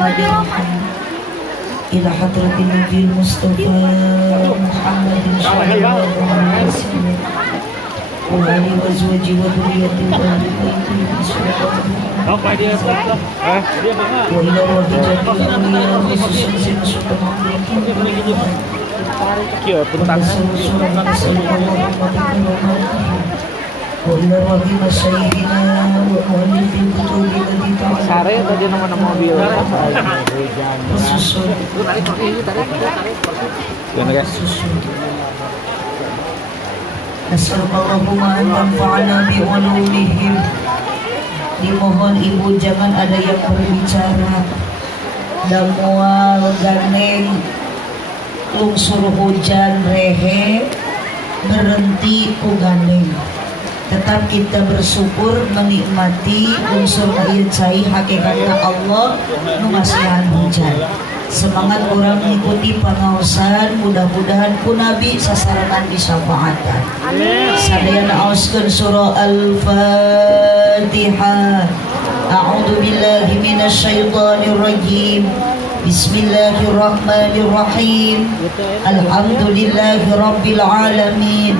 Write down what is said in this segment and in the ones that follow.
Bismillahirrahmanirrahim. Ila hadratin Nabi Mustafa Muhammadin sallallahu alaihi wasallam wa alihi wa zawji wa dhurriyyati wa ahli baiti Apa dia? Dia dengar. wa ila wajhatil awliya khususan sin sultan Kira puntangan. wa ila wajhi masyaykhina wa muallifin kutubi allati ta'ala Sare tadi nama mobil. khususun Gimana guys? Nasallallahu an tanfa'ana bi ulumihim. Dimohon ibu jangan ada yang berbicara dan mual ganeng lungsur hujan rehe berhenti ku ganeng. Tetap kita bersyukur menikmati unsur air cai hakikatnya Allah nu ngasihan hujan. Semangat orang mengikuti pengawasan, mudah-mudahan ku Nabi sasarangan disyafaatan. Sadayana aoskeun surah Al-Fatihah. A'udzu billahi minasyaitonir rajim. Bismillahirrahmanirrahim. Alhamdulillahi rabbil alamin.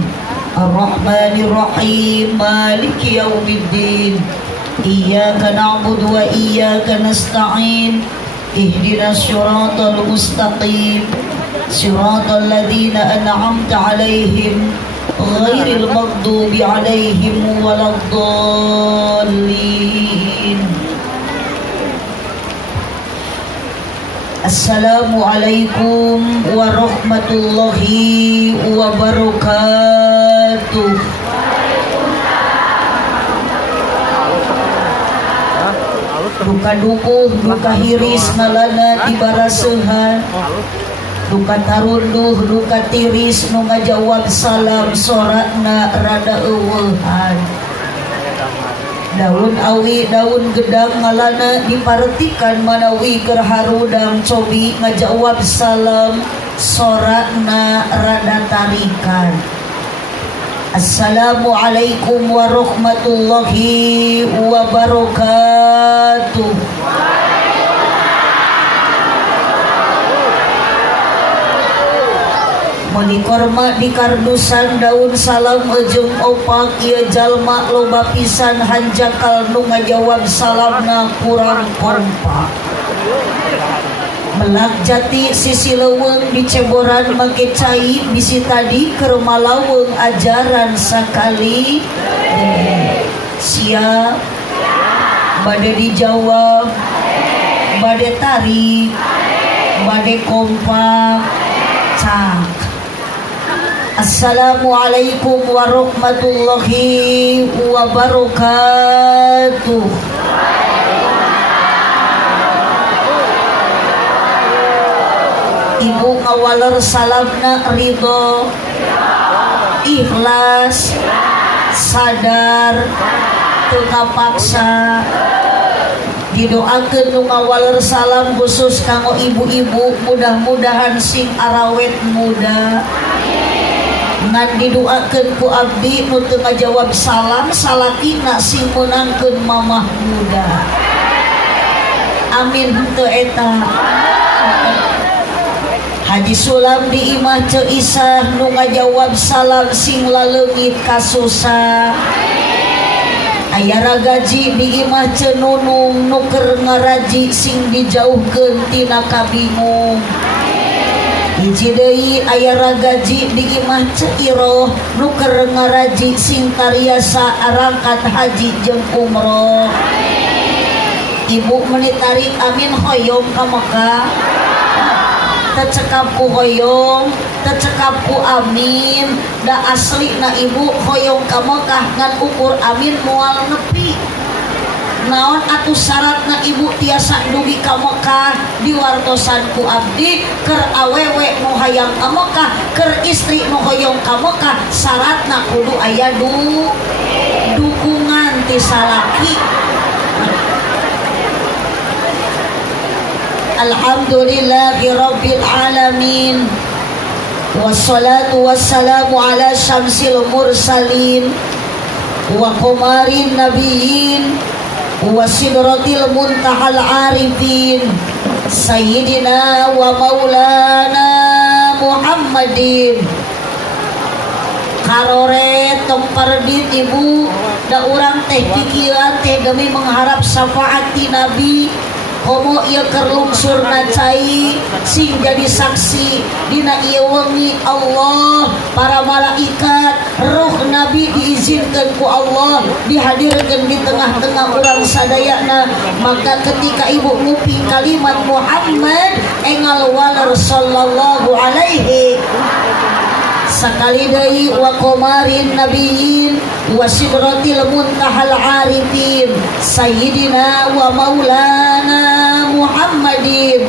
Ar-Rahmanir-Rahim. Maliki yaumiddin. Iyyaka na'budu wa iyyaka nasta'in. Ihdinas siratal mustaqim. Siratal ladzina an'amta 'alaihim ghairil maghdubi 'alaihim waladdallin. Assalamualaikum warahmatullahi wabarakatuh. Duka dukuh, duka hiris ngalana tibarasehan. Duka tarunduh, duka tiris nu ngajawab salam soratna rada eueuhan. Daun awi, daun gedang ngalana diparetikan manawi keur harudang cobi ngajawab salam soratna rada tarikan. Assalamualaikum warahmatullahi wabarakatuh. Mani korma di kardusan daun salam ujung opak ieu jalma loba pisan hanjakal nu ngajawab salamna kurang kompak. Melak jati sisi leuweung diceboran make cai bisi tadi keur malaweng ajaran sakali. Siap bade dijawab, bade tarik, bade kompak. Cak. Assalamualaikum warahmatullahi wabarakatuh. Ibu ngawaler salamna ridho, ikhlas, sadar, teu ngapaksa. Didoakeun nu ngawaler salam khusus kanggo ibu-ibu, mudah-mudahan sing arawet muda. Ngan didoakeun ku abdi nu teu ngajawab salam salakina sing meunangkeun mamah muda. Amin henteu eta. Haji Sulam di imah Ceu Isah nu ngajawab salam sing laleungit kasusah. Aya ragaji di imah Ceu Nunung nu keur ngaraji sing dijauhkeun tina kabingung. Hiji deui aya ragaji di imah Ceu Iroh nu keur ngaraji sing tariasa arangkat haji jeung umroh. Ibu meuni tarik amin hoyong ka Mekah. Tecekap ku hoyong, tecekap ku amin. Da asli na ibu hoyong ka Mekah ngan ukur amin moal nepi. Naon atuh syaratna ibu tiasa dugi ka Mekah diwartosan ku abdi keur awewe nu hayang ka Mekah, keur istri nu hoyong ka Mekah syaratna kudu aya dukungan ti salaki. Alhamdulillahi rabbil alamin. Wassalatu wassalamu ala syamsil mursalin wa qamarin nabiyyin wa sidratil muntahal arifin Sayyidina wa maulana Muhammadin. Karore tong pardit ibu da urang teh pikiran teh demi mengharap syafaat ti Nabi. Komo ieu keur lungsurna cai sing jadi saksi dina ieu wengi Allah, para malaikat, ruh Nabi diizinkan ku Allah dihadirkan di tengah-tengah urang sadayana. Maka ketika ibu nguping kalimat Muhammad engal walar sallallahu alaihi sakali deui wa qamarin nabiyyin wa sidratil muntahal arifin sayyidina wa maulana Muhammadin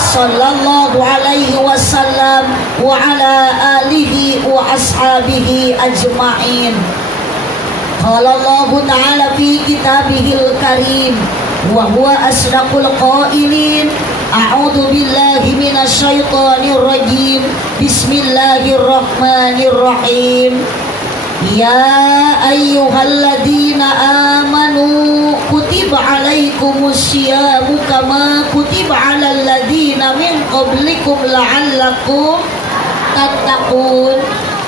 sallallahu alaihi wasallam wa ala alihi wa ashabihi ajma'in. Qala Allah ta'ala fi kitabihil karim wa huwa asdaqul qailin. A'udzu billahi minasy syaithanir rajim. Bismillahirrahmanirrahim. Ya ayyuhalladzina amanu kutiba alaikumus syiyamu kama kutiba alal ladzina min qablikum la'allakum tattaqun.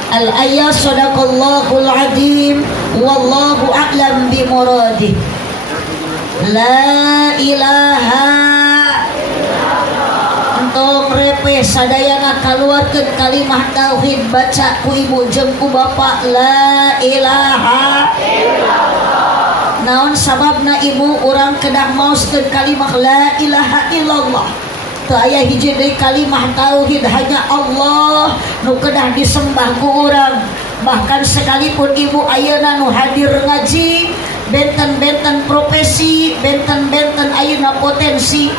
Al-ayat sadaqallahul azim wallahu a'lam bimuradih. La ilaha tong repe sadayana kaluarkeun kalimah tauhid baca ku ibu jeung ku bapa la ilaha illallah. Naon sababna ibu urang kedah maoskeun kalimah la ilaha illallah. Teu aya hiji deui kalimah tauhid hanya Allah nu kedah disembah ku urang. Bahkan sekalipun ibu ayeuna nu hadir ngaji benten-benten profesi, benten-benten ayeuna potensi,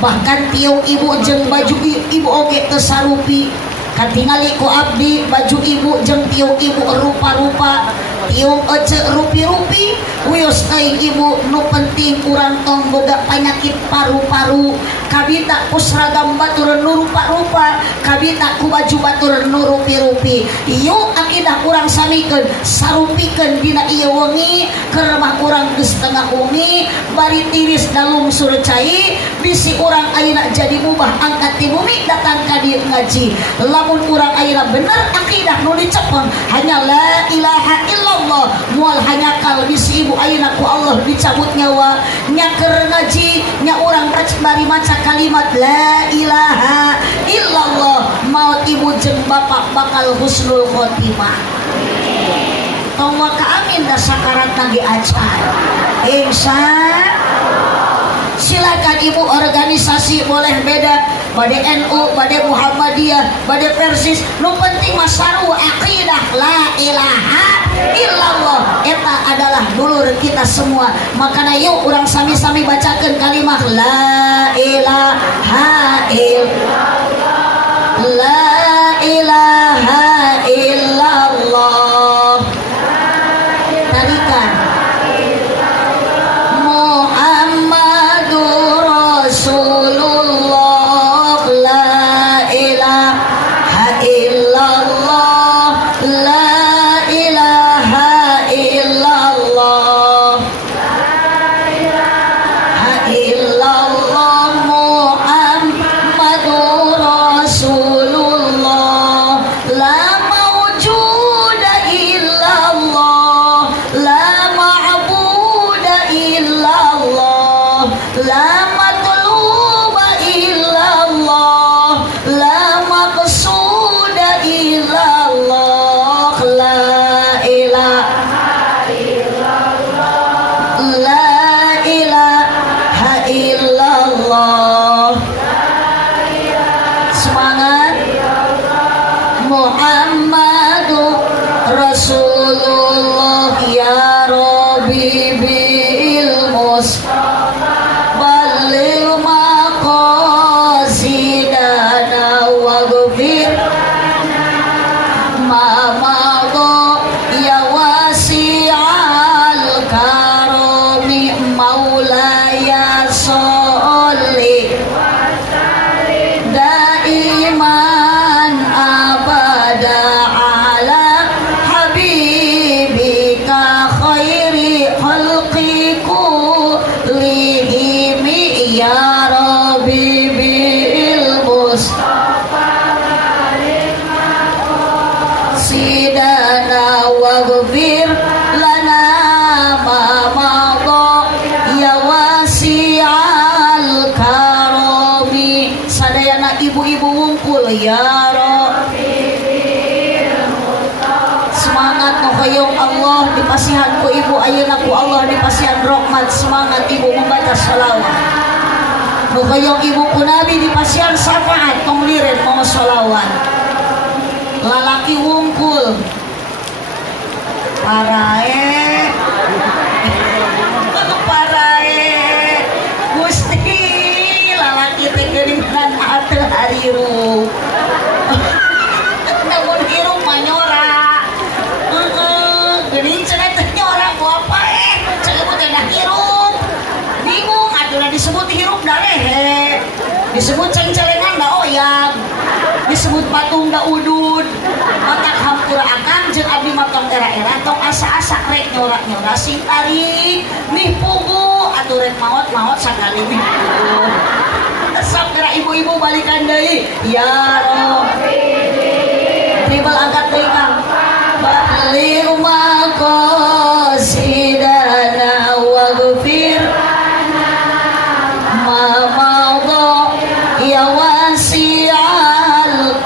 bahkan tiung ibu jeung baju ibu oge teu sarupi. Katingali ku abdi baju ibu jeung tiung ibu rupa-rupa, tiung ece rupi-rupi, wios teuing ibu nu penting urang tong boga panyakit paru-paru. Kabita ku seragam batur nu rupa-rupa, kabita ku baju batur nu rupi-rupi. Ieu akidah urang samikeun sarupikeun dina ieu wengi keur mah urang geus tengah wengi bari tiris dalung sur cai bisi urang ayeuna jadi mubah angkat ti bumi datang ka dieu ngaji. Lamun urang ayeuna bener akidah nu dicepeng hanya la ilaha illallah moal hanya kal bisi ibu ayeuna ku Allah dicabut nyawa nya keur ngaji nya urang bari maca kalimat la ilaha illallah maut ibu jeung bapak bakal husnul khotimah. Tong wa ka amin da sakaratna diacar. Insya silakan ibu organisasi boleh beda, bade NU, bade Muhammadiyah, bade Persis, nu penting mah saru aqidah la ilaha illallah. Eta adalah dulur kita semua. Makana yuk urang sami-sami bacakeun kalimah la ilaha illallah. La ilaha illallah. Tarikan Muhammadur Rasulullah. La ilaha illallah. La ilaha illallah. La ilaha illallah. Muhammadur Rasulullah. La mawjuda illallah. La ma'buda illallah. La matluba illallah. La maqsuda illallah. La ilaha illallah. La ilaha illallah. Semangat. Muhammadur Rasulullah ya Rabbi bil Mustafa balil maqasidana waghfir ma madha ya wasi'al karami maulaya sholli daiman abada ala habibika khairi khalqi kullihim ya ya Rabbi. Semangat no kayong Allah dipasihan ku ibu ayeuna ku Allah dipasihan rahmat. Semangat ibu membaca sholawat. No kayong ibu ku Nabi dipasihan syafaat tong liren mau sholawat. Lalaki wungkul parae Gusti lalaki teh geuningan ateu hariru. Namun hirup mah nyora. Geuning cenah teh nyora ku apa Ceuk teh dah hirup. Bingung atuh disebut hirup da lehe. Disebut ceng-celengan da oyag. Disebut patung da udud. Matak hampura akang jeung abdi matong era-era tong asa-asa rek nyora-nyora sing tarik mih pugu atuh rek maot-maot sakali mih pugu. Sok kira ibu-ibu balikan deui ya Rabbi. Tribal angkat deui Kang. Baligh maqasidana waghfir ma madha ya wasi'al.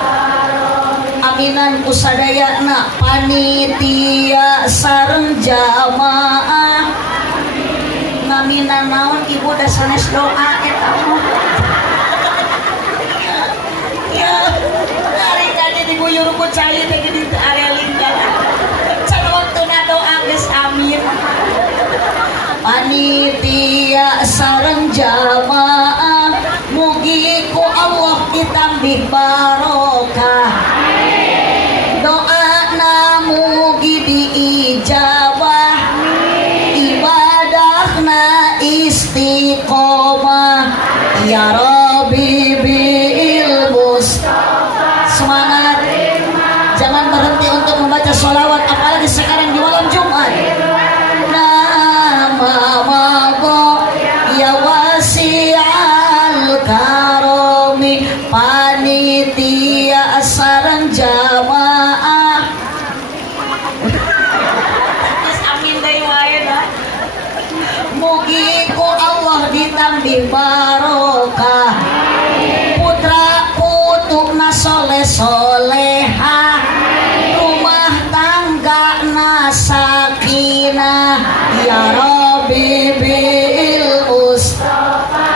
Aminan kusadayana panitia sareng jamaah ngaminan naon ibu da sanes doa eta ya hari tadi diguyur ku cali teh di area lingkar can waktuna doa geus amin. Panitia sareng jamaah mugi ku Allah ditambih barokah. Doana mugi diijabah, ibadahna istiqomah ya Rabbi bil Mustafa. Semangat, jangan berhenti untuk membaca sholawat apalagi sekarang di malam Jumat. Nama mago ya wasi'al karomi panitia sareng jamaah. Amin deui wae dah. Mugi ku Allah ditambih barokah. Putra putuna soleh-solehah. Rumah tanggana sakinah ya Rabbi bil Mustafa.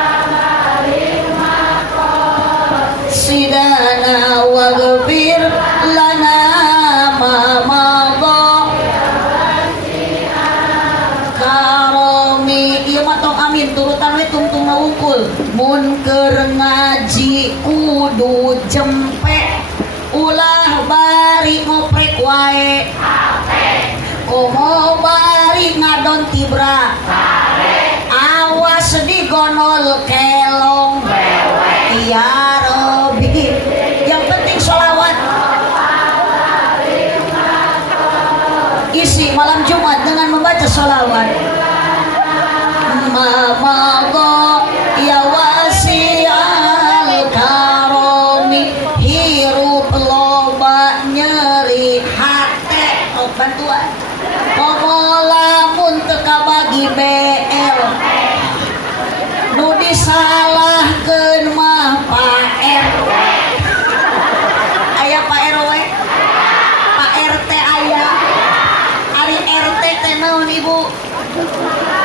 Sidana waghfir lana ma madha karomi. Ieu mah tong amin turutan we tungtung ngawungkul. Mun keur ngaji kudu jempe ulah bari ngoprek wae. Komo bari ngadon tibra. Awas digonol kelong. Ya Rabbi. Yang penting sholawat. Isi malam Jumat dengan membaca sholawat. Mamago ya wasi'al karomi. Hirup loba nyeri hate. Oh bantuan. Komo lamun teu kabagi BL. Nu disalahkeun mah Pak RW. Aya Pak RW. Pak RT aya. Ari RT teh naon Ibu?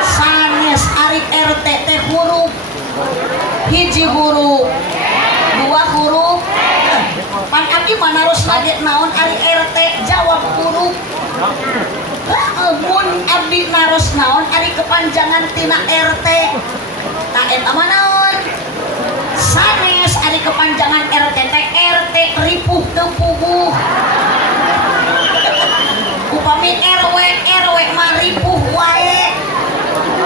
Sanes ari RT teh huruf. Hiji huruf. Dua huruf. Pan abdi mah naros lagi naon ari RT jawab huruf. Mun abdi naros naon ari kepanjangan tina RT. Tak eta mah naon? Sanes ari kepanjangan RT teh RT ripuh teu puguh. Upami RW mah ripuh wae.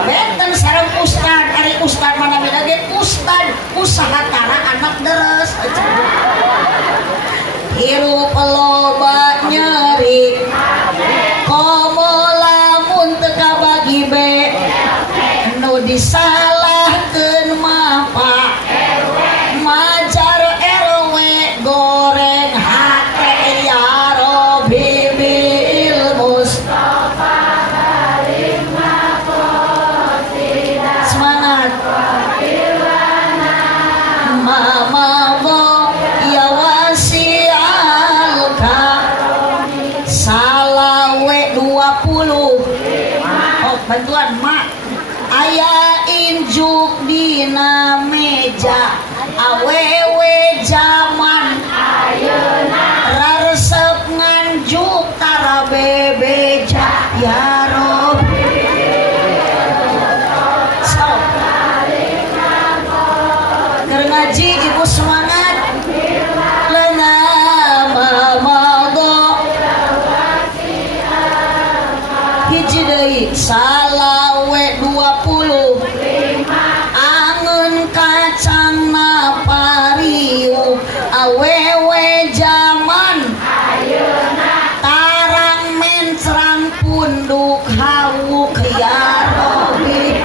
Benten sareng ustad, ari ustad mana beda ge ustad usaha tara anak deres. Hirup loba nyeri. Komo lamun teu kabagi be. Nu disalahkeun mah Pak Majar RW goreng hate ya Rabbi bil Mustafa. Semangat. Mama bo ya was bantuan mak aya injuk dina meja awewe zaman ayeuna raresep nganjuk tara bebeja ya rob sok keur ngaji ibu semangat lena mamaldo hiji deui salawe 20 angeun kacangna pariu awewe zaman ayeuna tarang mencrang punduk hawuk ya robi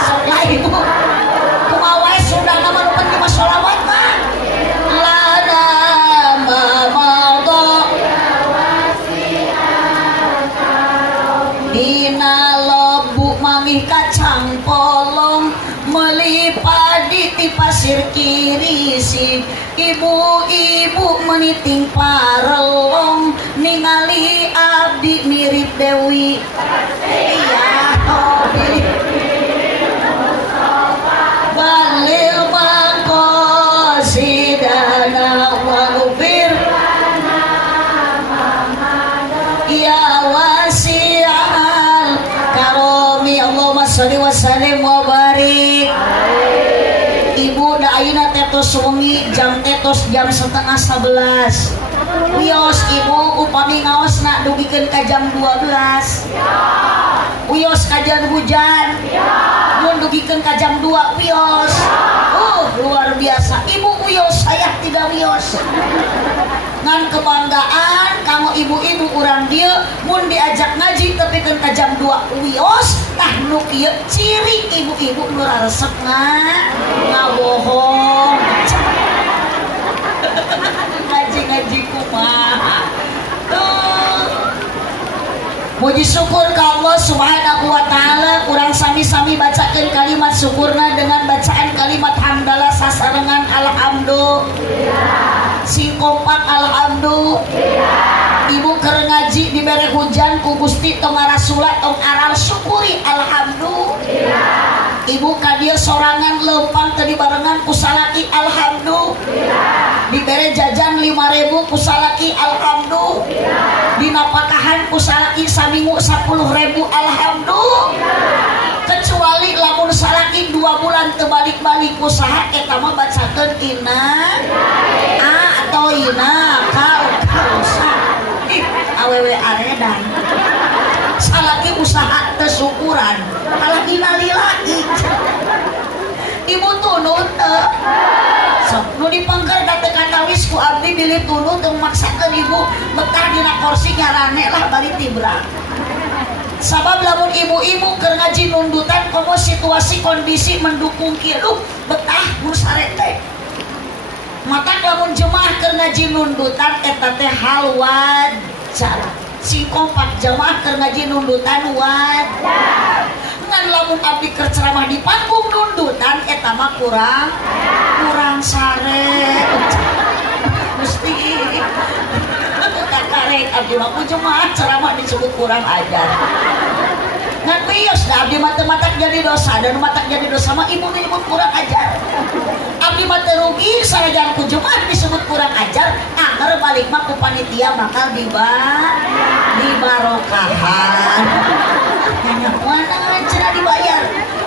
sok lah ibu kumaha sudah nama nu penting mah sholawat mah lada mamaldo dina lebu mamih kacang polong meuli padi ti pasir kiri si ibu-ibu meniting parelong ningali abdi mirip Dewi iya hobi balil makosidana walubir ya wasi'al karomi Allahumma sholli wa sallim wa barik. Ibu da ayeuna tetos wengi jam tetos jam 10:30 wios ibu upami ngaosna dugikeun ka jam 12 wios kajian hujan mun dugikeun ka jam 2 wios luar biasa ibu wios saya tidak wios ngan kebanggaan kamu ibu-ibu urang dieu mun diajak ngaji tepikeun ka jam 2 wios tah nu kieu ciri ibu-ibu nu raresep ngabohong ngaji kumaha muji syukur ka Allah subhanahu wa ta'ala urang sami-sami bacakeun kalimat syukurna dengan bacaan kalimat hamdalah sasarengan alhamdulillah sing kompak alhamdulillah ibu keur ngaji dibere hujan ku Gusti tong ngarasula tong aral syukuri alhamdulillah ibu ka dieu sorangan leumpang teu dibarengan ku salaki alhamdulillah dibere jajan 5.000 ku salaki alhamdulillah dinapakahan ku salaki saminggu 10.000 alhamdulillah kecuali lamun salaki 2 bulan teu balik-balik usaha eta mah bacakeun ina atau ina kausa awewe aredan salaki usaha teu syukuran kalau innalillahi ibu tunut sok nu dipengker da teu katawis ku abdi bilih tunut teu maksakeun ibu betah dina kursi nyarane lah bari tibra sabab lamun ibu-ibu keur ngaji nundutan komo situasi kondisi mendukung kieu betah mun sarete matak lamun jemaah keur ngaji nundutan eta teh hal wajar sing kompak jemaah keur ngaji nundutan wajar ngan lamun abdi keur ceramah di panggung nundutan eta mah kurang sare mesti kakarek abdi mah ku jemaah ceramah disebut kurang ajar ngan pios da abdi mah teu matak jadi dosa dan matak jadi dosa mah ibu disebut kurang ajar abdi mah teu rugi sanajan ku jemaah disebut kurang ajar anger balik mah ku panitia bakal dibarokahan hanya mana cenah dibayar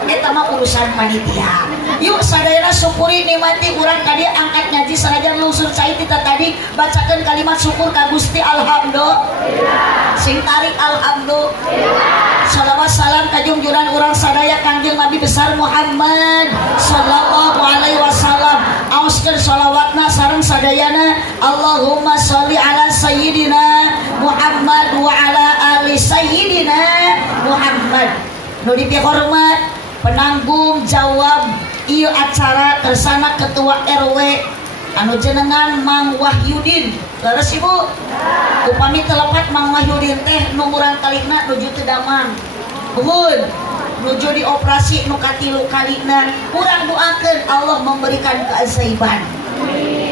eta mah urusan panitia yuk sadayana syukuri nikmati urang ka dieu angkat ngaji sanajan lungsur cai kita tadi bacakeun kalimat syukur ka Gusti alhamdulillah sing tarik alhamdulillah shalawat salam ka junjungan urang sadaya Kangjeng Nabi besar Muhammad sallallahu alaihi wasallam aoskeun shalawatna sareng sadayana Allahumma sholli ala sayyidina Muhammad wa ala ali sayyidina Muhammad nu dipihormat penanggung jawab ieu acara kersana ketua RW anu jenengan Mang Wahyudin leres ibu upami telepat Mang Wahyudin teh nu urang kalina nuju teu damang nuhun nuju dioperasi nu katilu kalina urang doakeun Allah memberikan keajaiban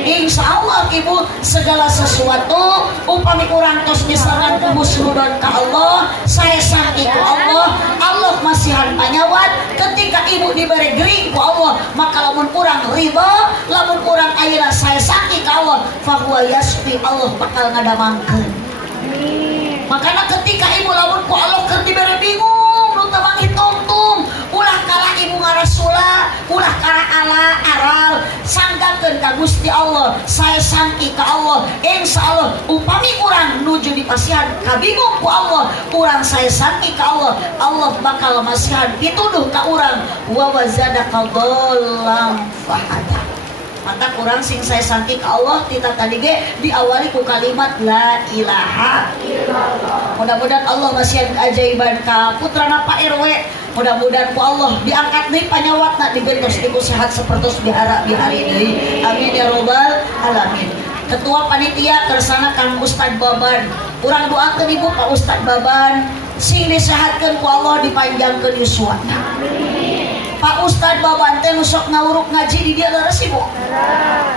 Insya Allah ibu segala sesuatu upami kurang tos misalkan kumusnudon ke Allah saya sakit ku Allah Allah masihan panyawat ketika ibu diberi gering ku Allah maka lamun kurang riba lamun kurang ayeuna saya sakit ke Allah fahuwa yasfi Allah bakal ngadamangkeun makanya ketika ibu lamun ku Allah keur diberi bingung nu teu manggih tungtung ulah kalah ibu ngarasula ulah kalah ala aral sanggakeun ka Gusti Allah saya sangki ka Allah insyaallah upami urang nuju di pasihan kabingung ku Allah urang saya sangki ka Allah Allah bakal masihan pituduh ka urang wa wazadaka dhallam fahada maka kurang sing saya sangki ke Allah kita tadi ge diawali ku kalimat la ilaha illallah mudah-mudahan Allah masih keajaiban ka putrana Pak RW mudah-mudahan ku Allah diangkat deui panyawatna digentos ibu sehat sapertos bihara bihari deui amin ya robbal alamin ketua panitia kersana Kang Ustad Baban urang doakeun ibu Pak Ustad Baban sing disehatkeun ku Allah dipanjangkeun yuswana Pak Ustad Baban teh sok ngawuruk ngaji di dia leres ibu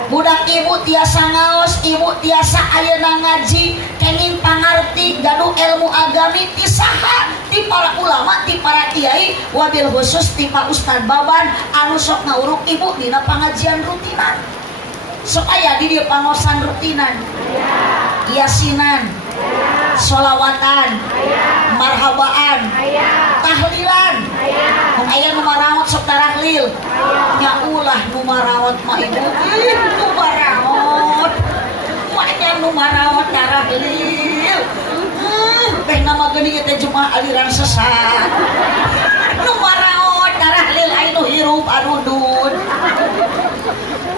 budak ibu tiasa ngaos ibu tiasa ayeuna ngaji kenging pangarti gaduh ilmu agami ti saha ti para ulama ti para kiai wabil khusus ti Pak Ustad Baban anu sok ngawuruk ibu dina pangajian rutinan sok aya di dieu pangosan rutinan yasinan sholawatan marhabaan tahlilan aya nu marawat sok tarahlil nya ulah nu marawat mah ibu nu marawat nya nu marawat tarahlil teh nama geuning teh jumaah aliran sesat nu marawat tarahlil anu hirup arudun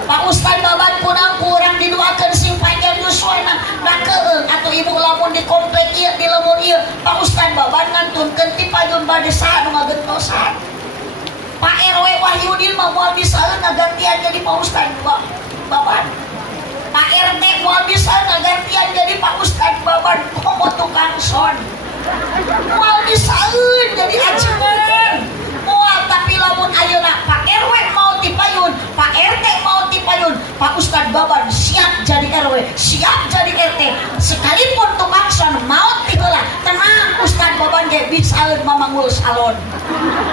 Pak Ustad Baban punang kurang didoakeun sing panjang yuswana dakeung atuh ibu lamun di komplek ieu di lemur ieu Pak Ustad Baban ngantunkeun ti payun bade saha nu ngagentosan Pak RW Wahyudin mah moal bisaeun ngagantian jadi Pak Ustad Baban Pak RT moal bisaeun ngagantian jadi Pak Ustad Baban komo tukang son moal bisaeun jadi ajengan moal tapi lamun ayeuna Pak RW mau dipayun Pak RT mau dipayun Pak Ustad Baban siap jadi RW siap jadi RT sekalipun tukang son mau tiheula tenang Ustad Baban ge bisaeun mamangul salon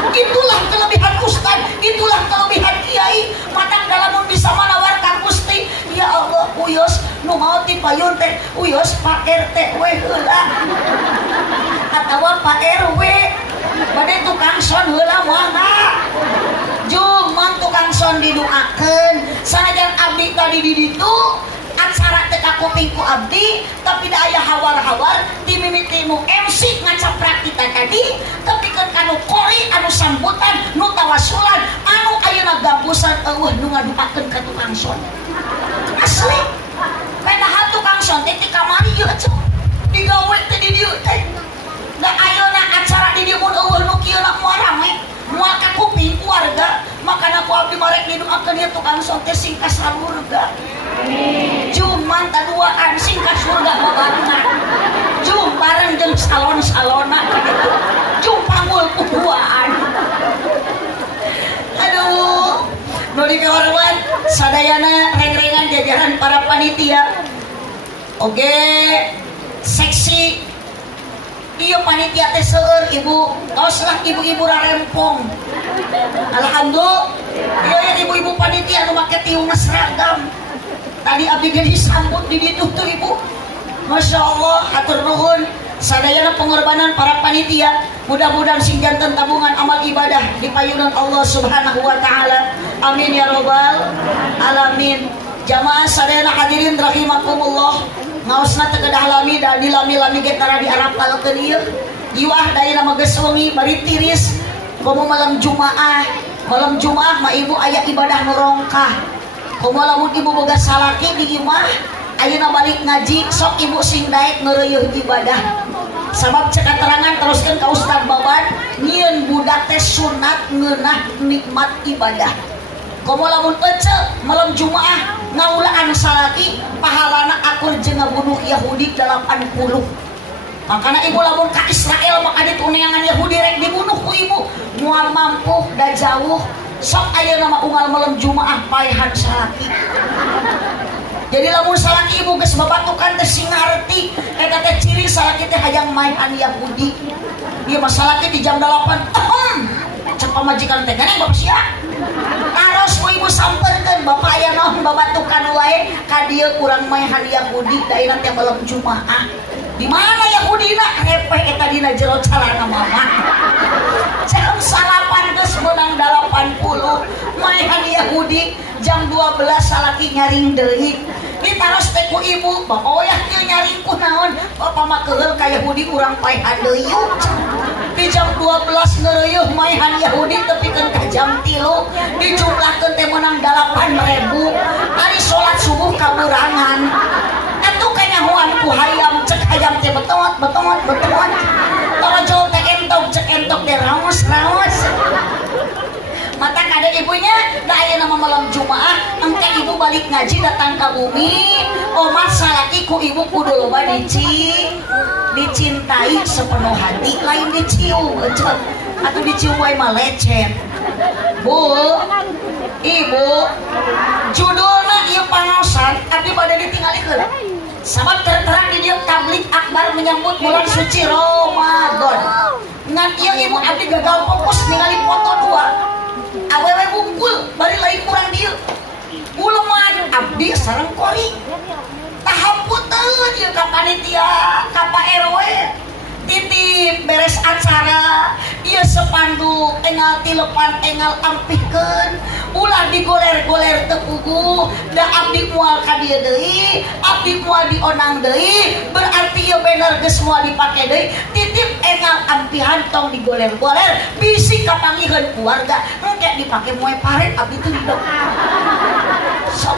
itulah kelebihan Ustad itulah kelebihan kiai matang dalamun bisa menawarkan Gusti ya Allah uyos nu mau dipayun teh uyos Pak RT we heula atawa Pak RW bade tukang son heula moalna jumang tukang son didoakeun sanajan abdi tadi di ditu acara teh ka kuping ku abdi tapi da aya hawar-hawar di mimiti nu MC ngacaprak kita tadi tapi keun kanu kori anu sambutan nu tawasulan anu ayeuna gambusan eueuh nu ngaduakeun ka tukang son asli padahal tukang son teh ti kamari ieu cek digawe teh di dieu teh da ayeuna acara di dieu mun eueuh nu kieu na moal rame moal ka kuping keluarga makana ku abdi marek didoakeun ieu tukang son teh sing ka salurga cuman taduaan sing ka surga babarengan jum bareng jeung salon-salona kitu jum panggul kuduaan aduh nu dikahormat sadayana reng-rengan jajaran para panitia oge seksi ieu panitia teh seueur ibu toslah ibu-ibu rarempong alhamdulillah ieu ibu-ibu panitia nu make tiungna seragam tadi abdi ge disambut di ditu tuh ibu Masya Allah atur nuhun sadayana pengorbanan para panitia mudah-mudahan sing janten tabungan amal ibadah di payunan Allah Subhanahu wa taala amin ya robbal alamin jamaah sadayana hadirin rahimakumullah ngaosna teu kedah lami da di lami-lami ge tara diarapalkeun ieu iwah dayana mah geus wengi bari tiris komo malam Jumaah mah ibu aya ibadah nu rongkah komo lamun ibu boga salaki di imah ayeuna balik ngaji sok ibu sing daek ngeureuyeuh ibadah sabab cek katerangan teruskeun ka Ustad Baban nyieun budak teh sunat ngeunah nikmat ibadah komo lamun ece malam Jumaah ngaulaan salaki pahalana akur jeung ngabunuh Yahudi 80 makana ibu lamun ka Israel maka dituneangan Yahudi rek dibunuh ku ibu moal mampu da jauh sok ayeuna mah unggal malam Jumaah paehan salaki Jadi lamun salaki ibu geus babatukan teh sing ngarti eta teh ciri salaki teh hayang maehan Yahudi. Ieu mah salaki di jam 8 cek pamajikan teh gana bapak sia. Taros ku ibu sampeurkeun bapak aya naon babatukan wae ka dieu kurang maehan Yahudi daerah teh malam Jumaah. Di mana Yahudina repeh eta dina jero calana mama. Jam 8 geus meunang 80 maehan Yahudi jam 12 salaki nyaring deui. Ditaros teh ku ibu, bapak oyah ieu nyaring ku naon? Bapak mah keul ka Yahudi urang paehan deui. Di jam 12 ngeureuh maehan Yahudi tepikeun ka jam 3 dijumlahkeun teh meunang 8.000. Ari salat subuh kaburangan. Atuh kanyahoan ku hayam cek hayam teh betot. Torojol teh entok cek entok teh raos. Mata kada ibunya da aya nama malam Jumaah engke ibu balik ngaji datang ke bumi omat salaki ku ibu kudu loba dicintai sepenuh hati lain dicium atau dicium wae mah lecet. Bu ibu judulna ieu pangaosan abdi bade ditinggalikeun sabab tertera di dieu tablik akbar menyambut bulan suci Ramadan. Ngan ieu ibu abdi gagal fokus ningali foto dua awewe bungkul bari lain kurang dieu uleman abdi sareng kori tahamputeun ieu ka panitia ka Pak RW titip beres acara ieu sepanduk engal tilepan engal ampikeun ulah digoler-goler teu puguh da abdi moal ka dieu deui abdi moal dionang deui berarti ieu bener geus moal dipake deui titip engal ampihan tong digoler-goler bisi kapanggihkeun keluarga engke dipake moe paret abdi teu didok. So,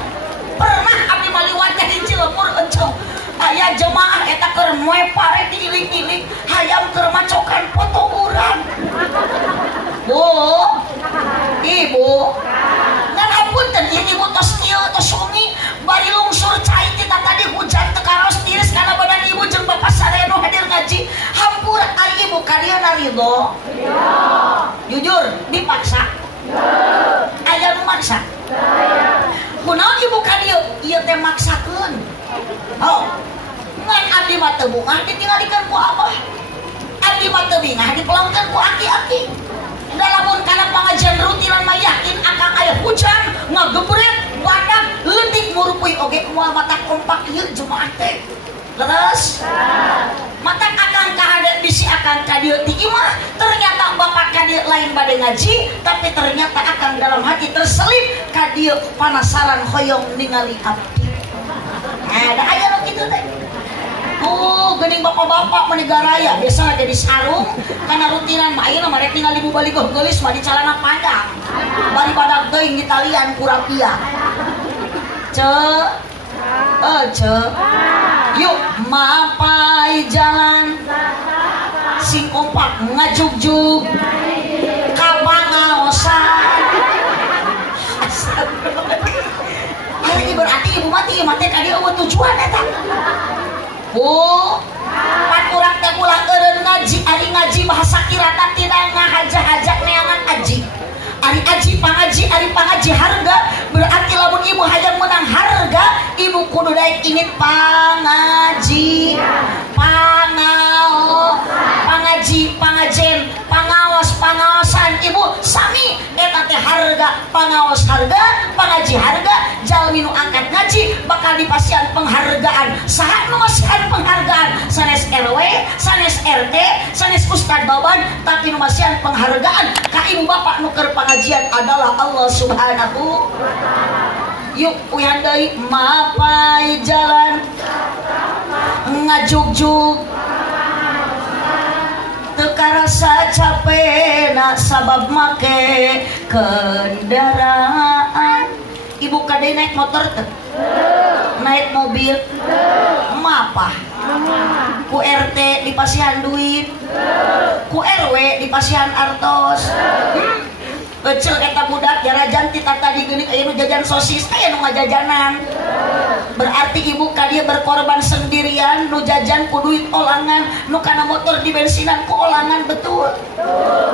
pernah abdi maliwat ka hiji lemur encong aya jemaah eta keur moe paret diiling-iling hayam keur macokan foto urang. Bu ibu ngan apunten ibu tos ieu tos sungi bari lungsur cai kita tadi hujan teu karos tiris kana badan ibu jeung bapak sareno hadir ngaji hampur ari ibu ka dieu ridho. Jujur dipaksa aya nu maksa kunaon ibu ka dieu ieu teh maksakeun. Oh ngan abdi mah teu bungah ditinggalikeun ku abah abdi mah teu bingah dipelongkeun ku aki-aki. Da lamun kana pangajian rutinan mah yakin akang aya hujan ngagebret badak leutik murupui oge moal mata kompak ieu jemaah teh. Leres mata akang kahade bisi akang ka dieu ti imah ternyata bapak ka dieu lain bade ngaji tapi ternyata akang dalam hati terselip ka dieu panasaran hoyong ningali abdi. Ada aya nu kitu teh. Geuning bapak-bapak menegaraya biasa jadi sarung karena rutinan mah ayeuna mah rek tinggal ibu balik geulis mah di calana panjang bari badak teuing di talian ku rapia. Yuk mapai jalan sing kompak ngajugjug ka pangaosan. Ini berarti ibu mati mati ka dieu eueuh tujuan eta. Pan urang teh ulah eureun ngaji ari ngaji bahasa kiratan tidak ngahajak-hajak neangan aji. Ari aji pangaji harga berarti lamun ibu hayang menang harga ibu kudu daek init pangaji pangajen pangaosan ibu sami eta teh harga pangaos harga pangaji harga jalmi nu angkat ngaji bakal dipasihan penghargaan saha nu masihan penghargaan sanes RW sanes RT sanes Ustad Baban tapi nu masihan penghargaan ka ibu bapak nu keur pengajian adalah Allah Subhanahu. Yuk uyan deui mapai jalan ngajugjug teu karasa capena sabab make kendaraan. Ibu kadai naik motor teu? Naik mobil? Mapah? Ku RT dipasihan duit? Ku RW dipasihan artos? Kecil kata budak jarajan ti tata di geuning aya nu jajan sosis aya nu ngajajanan. Berarti ibu ka dia berkorban sendirian, nu jajan ku duit olangan, nu kana motor di bensinan ku olangan betul.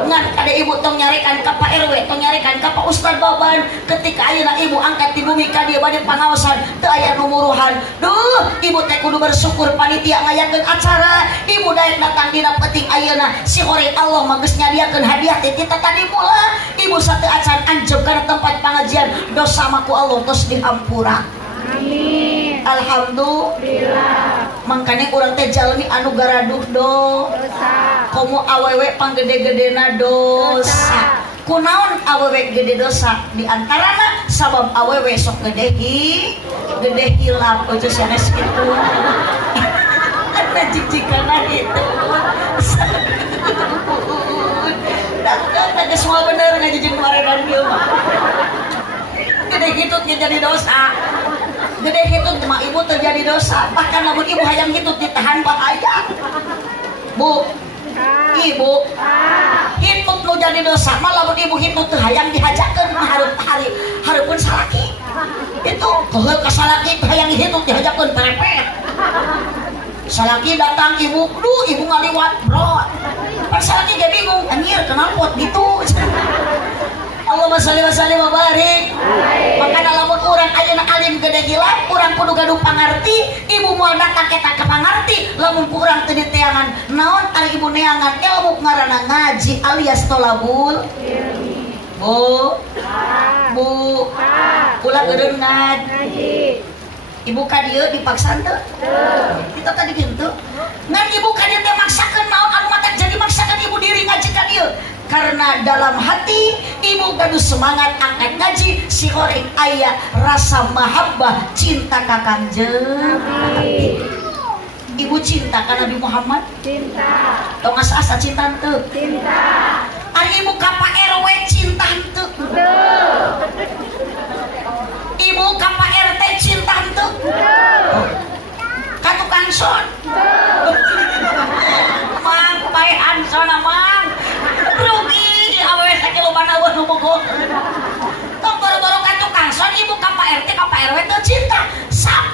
Ngan kada ibu tong nyarekan ka Pak RW, tong nyarekan ka Pak Ustad Baban, ketika ayeuna ibu angkat di bumi ka dia bade pangaosan, teu aya nu muruhan. Duh, ibu teh kudu bersyukur panitia ngayakeun acara, ibu daek datang dina penting ayeuna si horeng Allah mah geus nyadiakeun hadiah teh kita tadi mula. Ibu satu acan anjep karena tempat pengajian dosa maku Allah tos dihampura. Amin. Alhamdulillah. Makanya urang teh jalmi anu garaduh dosa. Komo awewe panggede-gedena dosa. Kunaon awewe gede dosa? Di antarana sabab awewe sok gede hilap ojo sanes kitu. Ana jijikana itu. Tadi semua bener ngajijin kemarin dia mah. Gede hitut jadi dosa. Gede hitut mah ibu terjadi dosa. Bahkan lamun ibu hayang hitut ditahan bahaya. Bu, ibu hitut nu jadi dosa. Malah lamun ibu hitut teu hayang dihajakeun mah hareupeun salaki. Itu keheul ka salaki hayang hitut dihajakeun perepet. Salaki datang ibu, duh ibu ngaliwat bro. Pas salaki dia bingung, anjir kenapa gitu. Allahumma sholli wa sallim wa barik. Makana lamun urang ayeuna alim gede gila, urang kudu gaduh pangarti, ibu moal datang eta ka pangarti, lamun urang teu diteangan. Naon ari ibu neangan ilmu ngaranna ngaji alias tolabul ilmi. Bu, ulah geudeung ngaji. Ibu ka dieu dipaksa teu? Kita tadi gitu. Ngan ibu ka dieu teh maksakeun naon anu mah jadi maksakeun ibu diri ngaji ka dieu. Karena dalam hati ibu gaduh semangat angkat ngaji si horeng aya rasa mahabbah cinta ka Kangjeng Nabi. Ibu cinta ka Nabi Muhammad? Cinta. Tong asa cinta teu? Cinta. Ari ibu ka Pak RW cinta teu? Teu. Ibu ka Pak RT cinta teu? Ka tukang son? Mang pae anson mang. Rugi awewe sakilo banaweun nu bogoh. Tong boro-boro ka tukang son ibu ka Pak RT ka Pak RW teu cinta.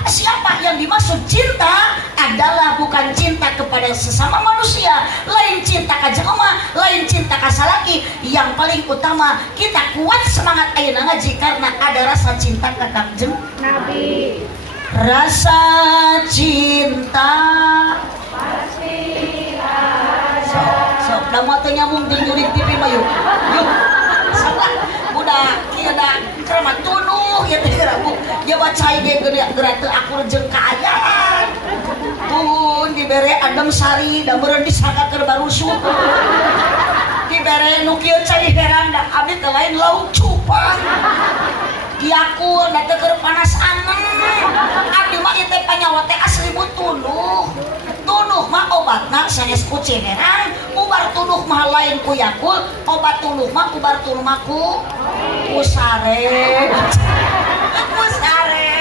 Siapa yang dimaksud cinta adalah bukan cinta kepada sesama manusia, lain cinta ka jelema, lain cinta ka salaki. Yang paling utama kita kuat semangat ayeuna ngaji karena ada rasa cinta ka Kangjeng Nabi. Rasa cinta pasti ada. Sok da teu nyambung jeung jurig TV mah yuk. Yuk. Salah budak kieu da ceramah tunuh ya teh Bu. Dia bacai ge geura teu akur jeung kaayaan. Tuhun dibere adem sari da meureun disangka keur barusuk. Dibere nu kieu cai heran da abdi teh lain lauk cupang. Diakul da teu keur panas angen. Abdi mah ieu teh panyawa teh asli tunuh. Tunuh mah obatna sanes ku ciherang, ubar tunuh mah lain ku Yakul, obat tunuh mah ubar tunuh mah ku sare. Ku sare.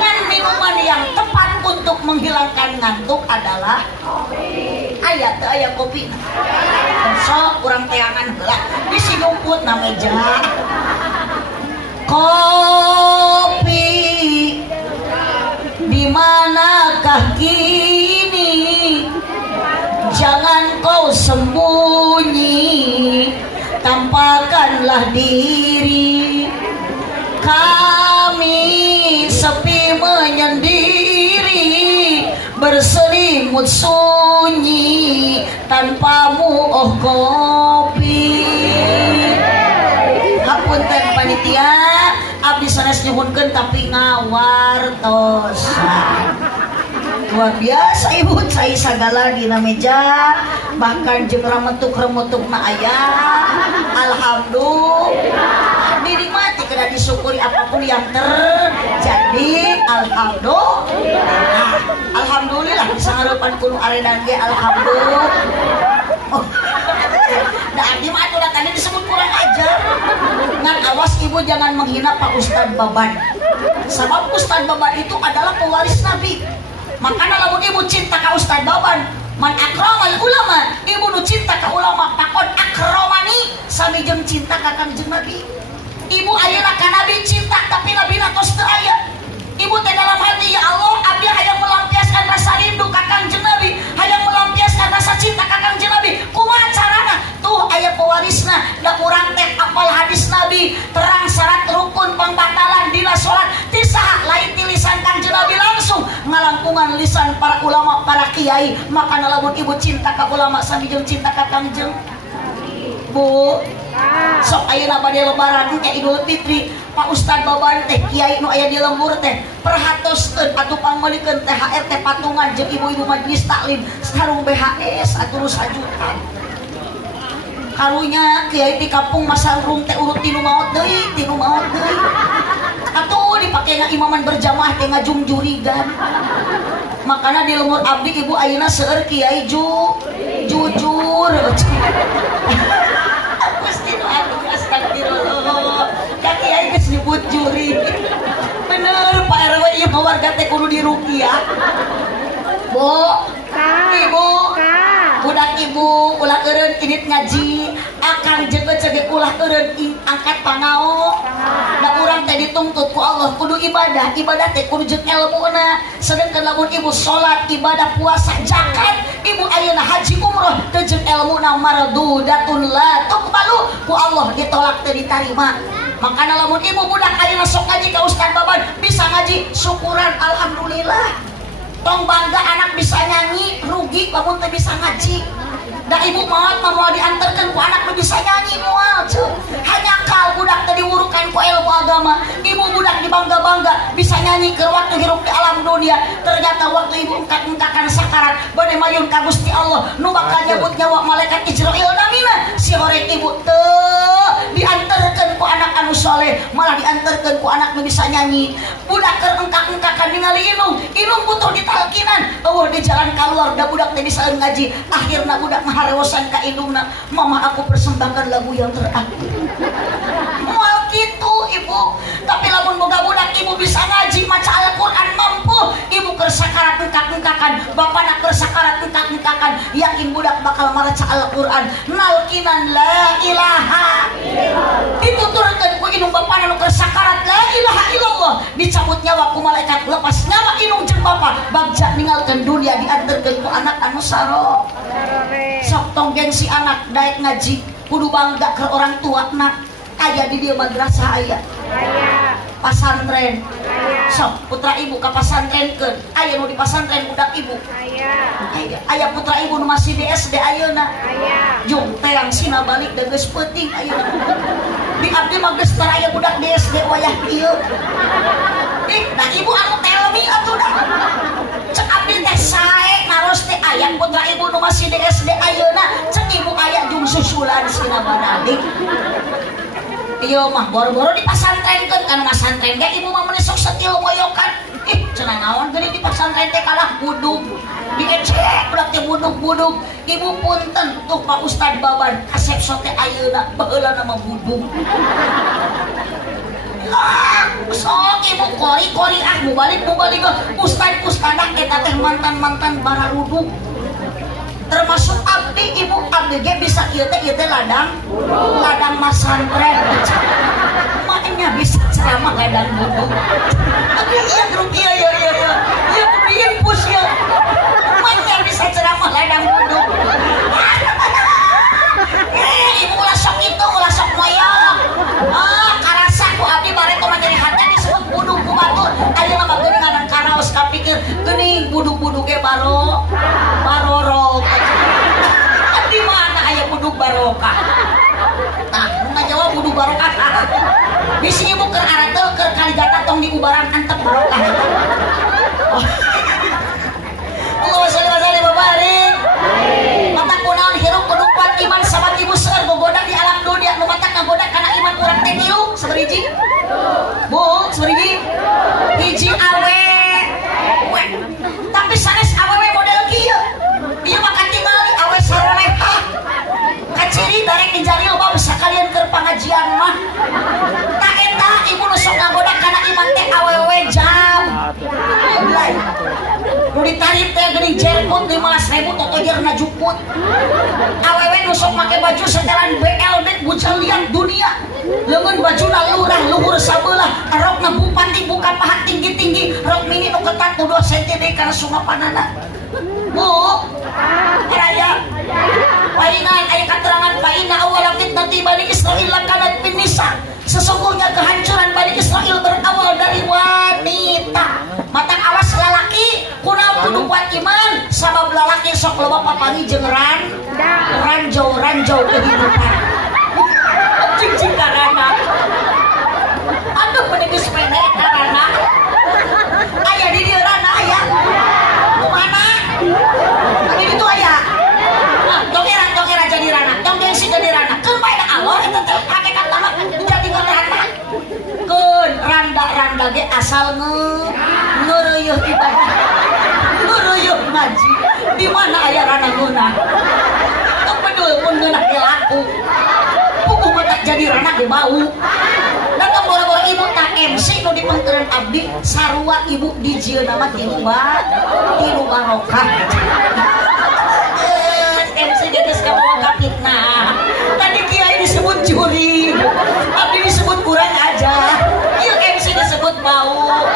Ngan minuman yang tepat untuk menghilangkan ngantuk adalah kopi. Aya teu aya kopi. Sok urang teangan heula di sinumput na meja. Kopi di manakah kini? Jangan kau sembunyi, tampakkanlah diri. Kami sepi menyendiri, berselimut sunyi, tanpamu oh kopi. Hapunten panitia, abdi sanes nyuhunkeun tapi ngawartos. Luar biasa ibu cai sagala dina meja, bahkan jeung remetuk-remetukna aya. Alhamdulillah. Dinikmati kada disyukuri apapun yang terjadi. Alhamdulillah. Alhamdulillah bisa ngarupan kudu aredan ge alhamdulillah. Da abdi mah aturan tadi disebut kurang ajar. Ngan awas ibu jangan menghina Pak Ustad Baban. Sebab Ustad Baban itu adalah pewaris Nabi. Makanya lamun ibu cinta ka Ustad Baban, man akramal ulama ibu nu cinta ka ulama pakon akramani sami jeung cinta ka Kangjeng Nabi. Ibu ayeuna ka Nabi cinta tapi Nabi na tos teu aya. Ibu teh dalam hati ya Allah abdi hayang melampiaskan rasa rindu ka Kangjeng Nabi, hayang melampiaskan rasa cinta ka Kangjeng Nabi. Kumaha carana? Tuh aya pewarisna da urang teh apal hadis Nabi, terang syarat rukun pangbatalan dina salat ti saha lain ti lisan Kangjeng Nabi langsung ngalangkungan lisan para ulama, para kiai. Maka lamun ibu cinta ka ulama sami jeung cinta ka Kangjeng Bu, sok ayeuna bade lebaran nya Idul Fitri, Pak Ustad Baban teh kiai nu aya di lembur teh perhatoskeun atuh pangmeulikeun THR teh patungan jeung ibu-ibu majelis taklim sarung BHS atuh 1 juta. Karunya kiai di kampung masarung teh urut tinu maot deui, tinu maot deui. Atuh dipake ngaimaman berjamaah teh ngajung jurigan. Makana di lembur abdi ibu ayeuna seueur kiai jujur. Astagfirullah, kaki aing geus nyebut juri. Bener Pak RW ieu mah warga teh kudu diruqyah. Bu, Ibu, budak ibu ulah eureun init ngaji, akang jeung cegek ulah eureun angkat pangao. Da urang teh dituntut ku Allah kudu ibadah, ibadah teh kudu jeung elmuna. Sedengkeun lamun ibu salat, ibadah, puasa, zakat, ibu ayeuna haji umroh teu jeung elmuna mardudatun la tuqbalu ku Allah ditolak teu ditarima. Makana lamun ibu budak ayeuna sok ngaji ka Ustaz Baban bisa ngaji syukuran alhamdulillah. Tong bangga anak bisa nyanyi, rugi lamun teu bisa ngaji. Da ibu mau diantarkeun ku anak nu bisa nyanyi moal ceuk. Hanya kal budak teu diwurukan ku ilmu agama. Ibu budak dibangga-bangga bisa nyanyi keur waktu hirup di alam dunia. Ternyata waktu ibu engkak-engkakan sakarat bade mayun ka Gusti Allah nu bakal nyabut nyawa malaikat Israil namina. Si horeng ibu teu diantarkeun ku anak anu saleh, malah diantarkeun ku anak nu bisa nyanyi. Budak keur engkak-engkakan ningali inung butuh ditalkinan. Eueuh di jalan kaluar da budak teh bisa ngaji. Akhirna budak harewosan ka indungna, mama aku persembahkan lagu yang terakhir. Moal kitu ibu. Tapi lamun boga budak ibu bisa ngaji maca Al-Qur'an mampu, ibu keur sakarat engkak-engkakan, bapana keur sakarat engkak-engkakan, yakin budak bakal maca Al-Qur'an nalkinan la ilaha illallah. Dituturkeun ku indung bapana nu keur sakarat la ilaha illallah, dicabut nyawa ku malaikat, lepas nyawa indung jeung bapa, bagja ninggalkeun dunia diantarkeun ku anak anu saro. Sok tong gengsi anak daek ngaji kudu bangga ke orang tua nak aya di dieu madrasah aya pasantren sok putra ibu ka pasantrenkeun aya nu di pasantren budak ibu aya putra ibu nu masih di SD ayeuna jung terang sina balik da geus peuting ayeuna di abdi mah geus aya budak di SD wayah ieu da ibu anu telmi atuh da cek abdi teh sae naros teh aya putra ibu nu masih di SD ayeuna cek ibu aya jung susulan sina banadik. Iya mah boro-boro di pasantrenkeun kan masantren ge ibu mah meuni sok setil moyokan. Ih cenah naon geuning di pasantren teh kalah budug. Diecek budak teh budug-budug. Ibu punten tuh Pak Ustad Baban asep sote ayeuna baheula nama budug. Sok ibu kori-kori mubalik Ustad eta teh mantan bararuduk. Termasuk abdi ibu abdi ge bisa ieu teh ladang masantren. Makanya bisa ceramah ladang budug. Abdi ieu grup ieu bikin pus ieu. Makanya bisa ceramah ladang budug. Ibu ulah sok itu ulah sok moyong. Karasa ku abdi bare tong jadi hate disebut budug ku batur. Ayeuna mah geuningan karaos kapikir geuning budug-budug ge barorok. Di mana aya budug barokah? Nah, nu ngajawab budug barokah. Bisi ibu keur aratel keur kaligata tong diubaran antep barokah. Allahumma sholli wa sallim wa barik. Mata kunaon hirup kudu kuat iman sabat ibu seueur gogoda di alam dunia nu mata kagoda kana iman urang teh tilu sabariji? Bu, sabariji? Hiji awe. Tapi sanes awewe model kieu. Ieu mah katingali awe saroleha. Kaciri darek di jari loba sakalian keur pangajian mah. Tak eta ibu nu sok ngagoda kana iman teh awewe jam. nu ditarik teh geuning jerkut 15.000 totojerna juput awewe nu sok make baju setelan BLD bujal liat dunia leungeun bajuna lurah luhur sabelah rokna bupati buka paha tinggi-tinggi rok mini nu ketat 2 cm deui kana sungapanana Bu raya painan aya katerangan paina awal fitnah Bani Israil kanat bin nisa sesungguhnya kehancuran Bani Israel berawal dari wanita matang awas lalaki kunaon kudu kuat iman sabab lalaki sok loba papangi jeung ranjau kehidupan cing karana aduh menipis pendek karana aya di dieu rana aya kumana di ditu aya dongera jadi rana dongeng si jadi rana keun bae da Allah eta teh hakikat mah jadi rana keun randa ge asal ngeureueuh ibadah ngeureueuh ngaji di mana aya rana geunah teu pedul mun geunah ge laku puguh mah tak jadi rana ge bau dan boro-boro ibu tak MC nu dipengteureun abdi sarua ibu di jieuna mah tilu barokah MC jadi sekarang fitnah tadi kiai disebut juri abdi disebut kurang aja ieu MC disebut bau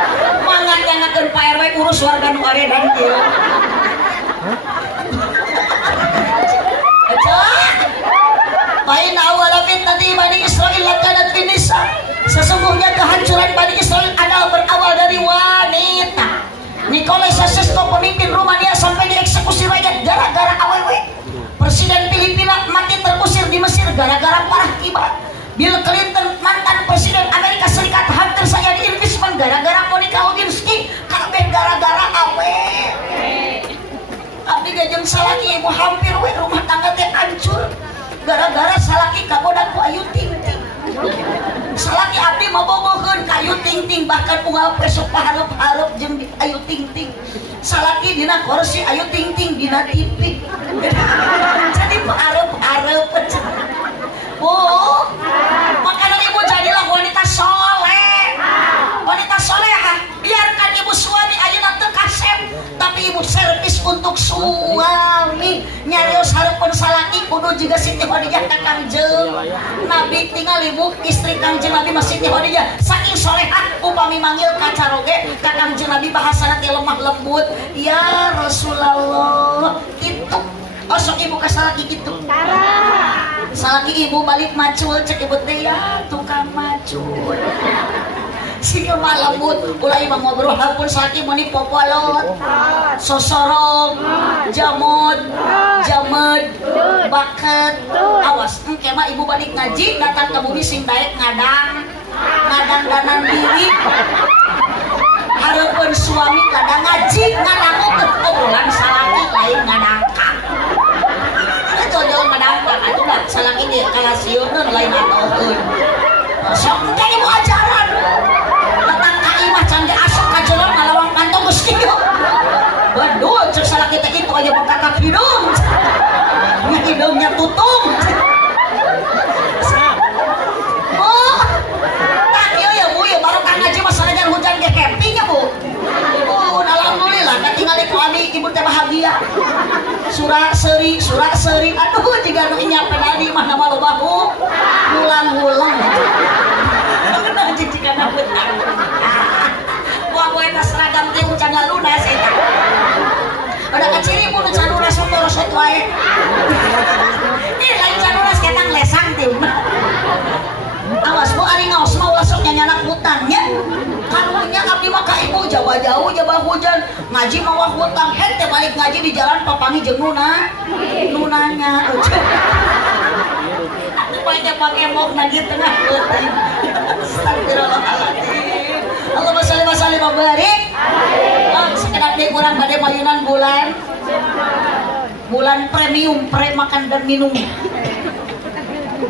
mangan nyangakeun Pak RW urus warga nu aredan ieu Baina awal fitnah Bani Israil kanat bin nisa sesungguhnya kehancuran Bani Israil adalah berawal dari wanita. Nikolai Ceausescu pemimpin Rumania sampai dieksekusi rakyat gara-gara awewe. Presiden Filipina mati terusir di Mesir gara-gara parah kibat. Bill Clinton mantan presiden Amerika Serikat hampir saja di impeachment gara-gara Monica Lewinsky kabeh gara-gara awewe. Abdi gajeng salaki ibu hampir we rumah tangga teh hancur gara-gara salaki kabodak ku Ayu Ting Ting. Salaki abdi mabogoheun ka Ayu Ting Ting bahkan unggal besok pahareup-hareup jeung Ayu Ting Ting. Salaki dina kursi Ayu Ting Ting dina TV. Jadi pahareup-hareup. Oh, makanya ibu jadilah wanita soleh. Wanita solehah. Biarkan ibu suami ayeuna teu kasep, tapi ibu servis untuk suami. Nyarios hareupeun salaki kudu juga Siti Khadijah ka Kangjeng Nabi tinggal ibu istri Kangjeng Nabi masih Siti Khadijah saking solehah upami manggil ka caroge ka Kangjeng Nabi bahasana teh lemah lembut ya Rasulullah kitu osok ibu ka salaki kitu salaki ibu balik macul cek ibu teh ya tukang macul sing malembut ulah imah ngobrol hampun salaki meni popolot sosorong jamud jamed baket awas engke mah ibu balik ngaji datang ke bumi sing daek ngadang danan diri hareupeun suami kadang ngaji ngadangukeun obrolan salaki lain ngadangkang itu jalan ngadangkang atuh da salaki di kalasieun lain atokeun sok engke ibu ajaran datang ka imah can asok ka jelema ngalawang kantong geus kieu waduh cek salaki teh kitu aya bekakak hidung nya hidungnya tutung oh tak ieu ya Bu ya baru kan ngaji masalahnya hujan ge happy nya Bu oh alhamdulillah katingali ku abi ibu teh bahagia surah seri aduh jiga nu nya penadi mah nama loba Bu ulang-ulang jika nak betah buah eta seragam teh ucan lunas eta udah keciri pun ucan lunas sok wae ini lain ucan lunas ketang lesang teh awas Bu ari ngaos mah ulah sok nyanyanak hutangnya karunya abdi mah ka ibu jauh jabah hujan ngaji mah hutang henteu balik ngaji di jalan papangi jeung nunanya banyak pakai mok nagi tengah leuting. Astagfirullahaladzim. Allahumma sholli wa sallim wa barik. Sekedap deui urang bade mayunan bulan premium pre makan dan minum.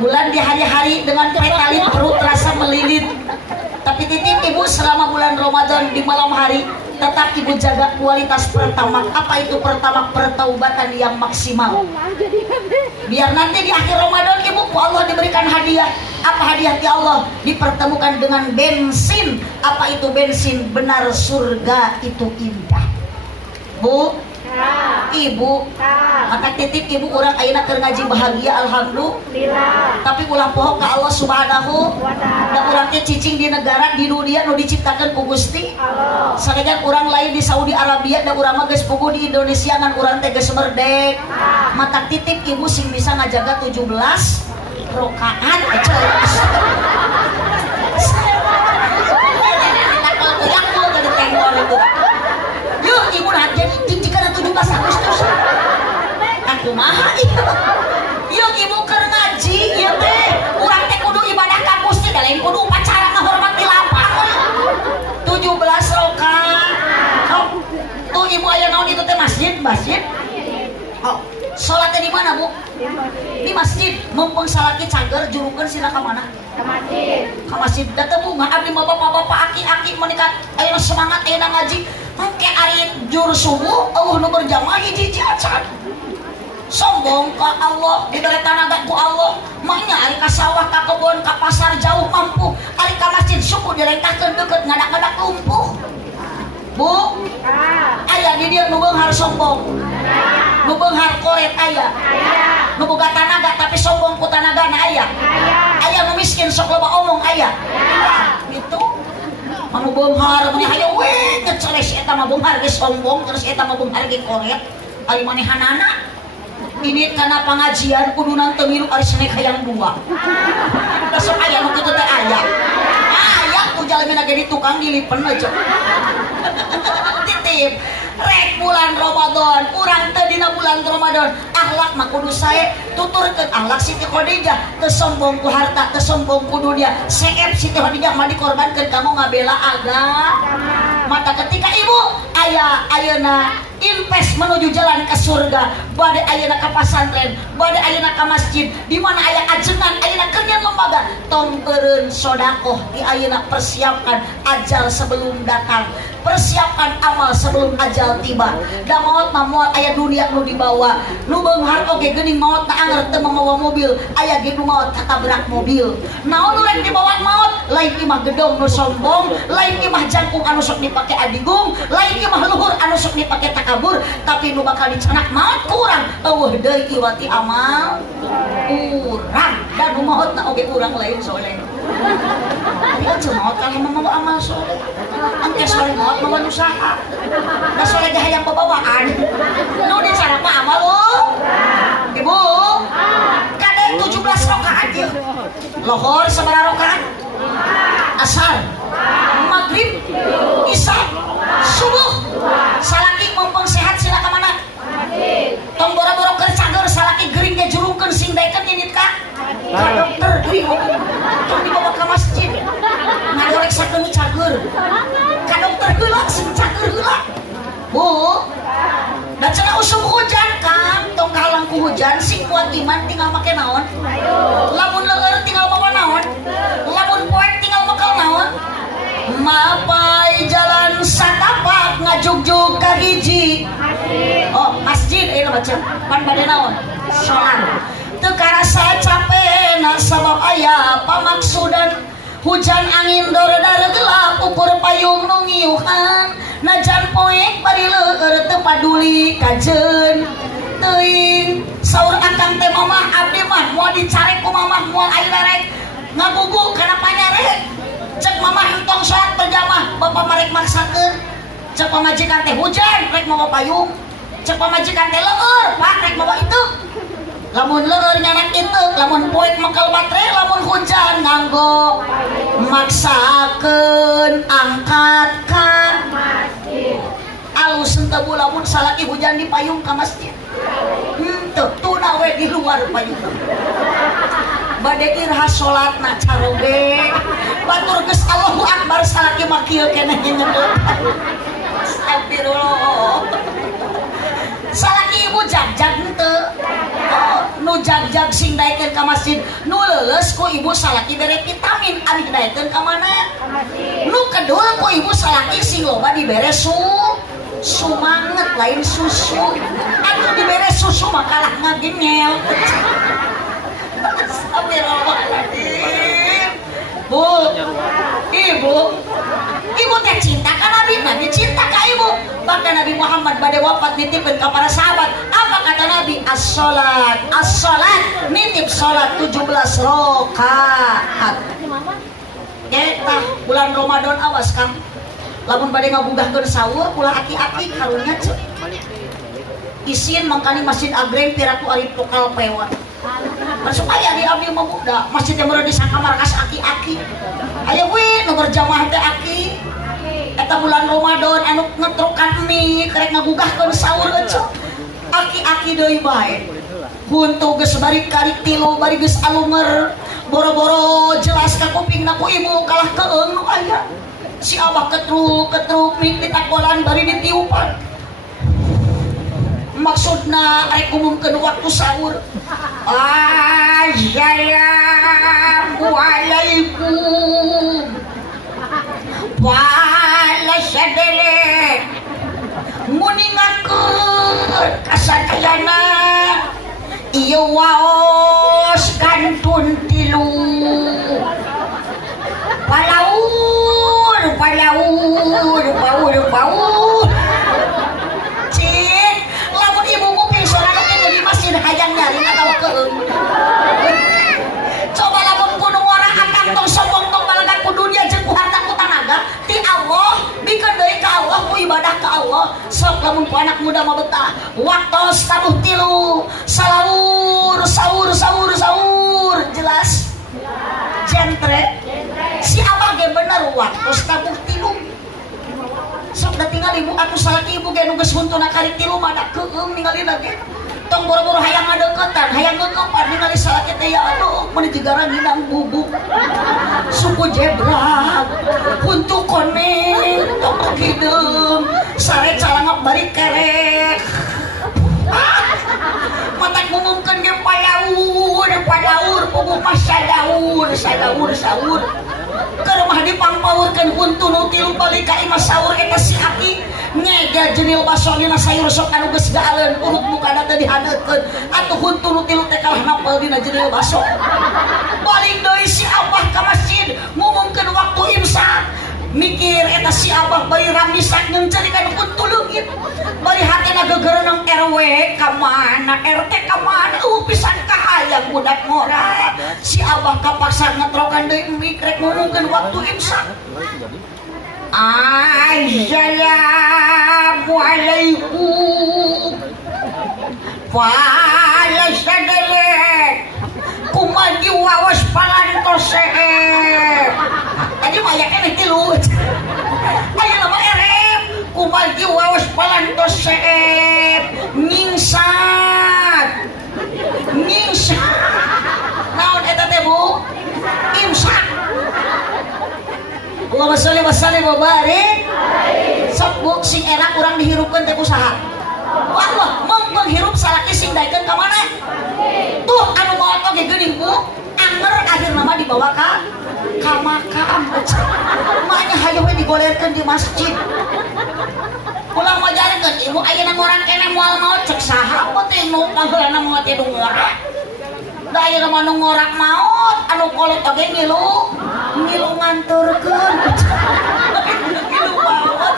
Bulan di hari-hari dengan petalit perut terasa melilit. Tapi titip ibu selama bulan Ramadan di malam hari tetap ibu jaga kualitas pertamax. Apa itu pertamax? Pertaubatan yang maksimal. Biar nanti di akhir Ramadan ibu ku Allah diberikan hadiah. Apa hadiah ya Allah? Dipertemukan dengan bensin. Apa itu bensin? Benar surga itu indah. Bu, Ibu, mata titip ibu orang ayeuna keur ngaji bahagia alhamdulillah. Tapi ulah poho ka Allah Subhanahu wa taala. Da urang teh cicing di negara di dunia nu diciptakeun ku Gusti Allah. Sarejan urang lain di Saudi Arabia da urang mah geus puguh di Indonesia ngan urang teh geus merdek. Mata titip ibu sing bisa ngajaga 17 rakaat aja. Yuk ibu nah jadi tinggikan 17 Agustus. Aku mah yuk ibu keur ngaji ieu teh urang teh kudu ibadah ka Gusti da lain kudu upacara ngahormati lapangan 17 rakaat. Oh, tuh ibu aya naon itu teh masjid. Oh, salatnya di mana Bu? Di masjid. Mumpung salaki cager jurukeun sina ka mana? Ka masjid. Da teh Bu abdi mah bapak-bapak aki-aki meunikat ayeuna semangat ayeuna ngaji. Engke ari jur subuh eueuh nu berjamaah hiji acan. Sombong ka Allah, dibere tanaga ku Allah. Mahnya ari ka sawah, ka kebon, ka pasar jauh mampu. Ari ka masjid suku direntahkeun deukeut ngadak-ngadak lumpuh. Bu, aya di dieu nu beunghar sombong. Nu beunghar koret aya. Nu boga tanaga tapi sombong ku tanagana aya. Aya nu miskin sok loba omong aya. Gitu. Anu beunghar meni hayo we ngeceleh si eta mah beunghar ge sombong terus eta mah beunghar ge koret. Ari manehanana ini karena pengajian kudunan teu milu ari senek hayang dua. Da sok aya nu kitu teh aya. Aya ku jalemna ge di tukang dilipen aja. Titip rek bulan Ramadan urang teh dina bulan Ramadan akhlak mah kudu sae tuturkeun akhlak Siti Khadijah teu sombong ku harta teu sombong ku dunia seep Siti Khadijah mah dikorbankeun kamu ngabela agama. Mata ketika ibu ayeuna invest menuju jalan ke surga bade ayeuna ka pasantren bade ayeuna ka masjid di mana aya ajengan ayeuna keur lembaga tong beureun sedekah di ayeuna persiapkan ajal sebelum datang persiapkan amal sebelum ajal tiba. Da maot mah moal aya dunia nu dibawa nu beunghar oge geuning maot na anger teu mawa mobil aya ge nu maot katabrak mobil. Naon nu rek dibawa maot lain imah gedong nu sombong lain imah jangkung anu sok dipake adigung lain imah luhur anu sok dipake takabur tapi nu bakal dicanak maot ku urang eueuh deui iwati amal urang dan nu maotna oge urang lain soleh. Dia maot kalau mau amal soleh angke soleh maot mau usaha da soleh ge hayang babawaan nu dicara pa amal ibu kade 17 rakaat ieu lohor sabaraha rakaat asar maghrib isya subuh salaki mumpung sehat sila ka mana tong boro-boro keur cager salaki geuring ge jurungkeun sing daekeun nyinit ka dokter geuring tong dibawa ka masjid ngadoreksakeun cager ka dokter heula sing cager heula Bu da cenah usum hujan Kang tong kahalang ku hujan sing kuat iman tinggal make naon lamun leueur tinggal mawa naon lamun poek tinggal makal naon mapai jalan satapak ngajugjug ka hiji oh masjid ayeuna baca pan bade naon salat teu karasa capena sabab aya pamaksudan hujan angin dor-dor gelap ukur payung nu ngiuhan najan poek bari leueur teu paduli kajeun teuing saur akang teh mamah abdi mah moal dicarek ku mamah moal ayeuna rek ngagugu kana panyarek cek mamah entong salat berjamaah bapak marek maksakeun cek pamajikan teh hujan rek mawa payung cek pamajikan teh leueur pak rek mawa itu lamun leueur nyanak itu lamun poek mangkal baterai lamun hujan nganggo maksakeun angkat ka masjid alus henteu bu lamun salaki hujan di payung ka masjid henteu tuna we di luar payung bade irha salatna caroge batur geus Allahu Akbar salaki mah kieu keneh nyeungeut astagfirullah salaki ibu jag-jag henteu nu jag-jag sing daekeun ka masjid nu leuleus ku ibu salaki bere vitamin ari daekeun ka mana nu kedul ku ibu salaki sing loba dibere sumanget lain susu anu dibere susu mah kalah ngagenyel astagfirullahaladzim Bu ibu Ibu teh cinta ka Nabi, Nabi cinta ka ibu. Bahkan Nabi Muhammad bade wafat nitipkeun ka para sahabat. Apa kata Nabi? As-salat, as-salat, nitip salat 17 rakaat. Eta bulan Ramadan awas Kang. Lamun bade ngagugahkeun sahur ulah aki-aki karunya ceuk. Isin mangkani masjid agreng piraku ari lokal pewa. Supaya diambil memuda masjid yang berada di sangka markas aki-aki. Ayo we nu berjamaah teh aki. Eta bulan Ramadan anu ngetrukan mie kerek ngagugahkeun sahur ecuk. Aki-aki deui bae. Buntu geus bari kali 3 bari geus alunger. Boro-boro jelas ka kupingna ku ibu kalah keung nu aya. Si abah ketruk mie ditakolan bari ditiupan. Maksudna rek umumkeun waktu sahur. Assalamualaikum waalaikumsalam muningakeun kasadayana ieu waos kantun 3 palaur cik lamun ibu nguping suara nu di masjid hayang nyaring atawa keung. Coba lamun kudu orang akan tong sombong tong balaga ku dunia jeung ku harta ku tanaga ti Allah bikeun deui ka Allah ku ibadah ka Allah. Sok lamun ku anak muda mah betah waktos tabuh 3 sahur jelas jentre si abah ge bener waktos tabuh 3 sok da tinggal ibu atuh salaki ibu ge nu geus huntuna kali 3 mah da keung ningalina ge tong boro-boro hayang ngadeuketan hayang ngeukepan ningali salaki teh ya aduh mun digara nginang bubuk suku jebrak huntu koneng tong hideung sare calangap bari kerek mata ngumumkeun ge palaur pupuk mah sadaur sahur keur mah dipangpaurkeun huntu nu 3 balik ka imah sahur eta si aki ngega jenil baso dina sayur sok anu geus gaaleun urut mukana teh dihadeutkeun atuh huntu nu 3 teh kalah nampel dina jenil baso balik deui si abah ka masjid ngumumkeun waktu imsak mikir eta si abah bari ramisak ngeuncerikeun huntu leungit bari hatena gegereunang RW ka mana RT ka mana pisan kahayang budak ngora si abah kapaksa ngetrokan deui mik rek ngumumkeun waktu imsak. Assalamualaikum waalaikumsalam kumadi wawas palantos tadi maya kene 3 ayo nama erep kumadi wawas palantos ningsat naon eta teh Bu imsak. Allahumma sholli wa sallim wa barik. Sok Bu sing enak urang dihirupkeun teh kusaha? Allah mong hirup salaki sing daekeun ka mana? Tuh anu maot oge geuning Bu, anger akhirna mah dibawa ka makam. Makanya hayu we digolerkeun di masjid. Ulang majarekeun ibu ayeuna ngorang keneh moal maot cek saha apa teh nu paheulana maot teh ngorak. Da ayeuna mah nu ngorak maot anu kolot oge ngilu nganturkeun. Ngilu maot.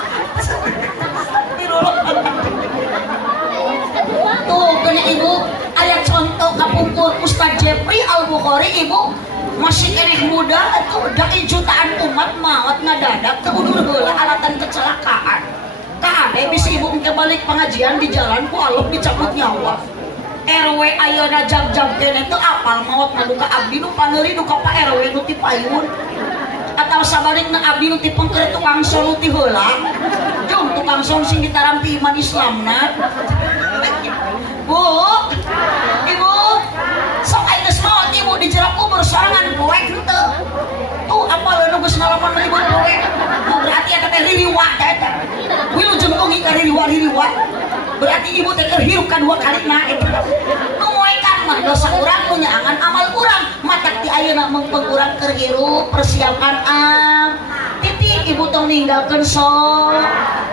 Tuh gini ibu aya contoh kapungkur Ustaz Jepri Al-Bukhari ibu masih keneh muda atuh dai jutaan umat maot ngadadak teu udur heula alatan kecelakaan. Kade bisa ibu engke balik pengajian di jalan ku Allah dicabut nyawa. RW ayeuna jam-jam kene teu apal maot mah duka abdi nu paneuri duka Pak RW nu ti payun. Atau sabalikna abdi nu ti pengker tukang sol nu ti heula. Jom tukang sol sing ditarampi iman Islamna. Bu, ibu, sok aing geus maot ibu di jerak kubur sorangan poek henteu. Tuh apa leunu geus ngalaman ribut poek. Berarti eta teh ririwa eta. Wilujeng tungi ka ririwa. Berarti ibu teh keur hirup kadua kalina eta. Nu moekan mah dosa urang nu nyaangan amal urang. Matak ti ayeuna mengpeung urang keur hirup persiapan titi ibu tong ninggalkeun sok.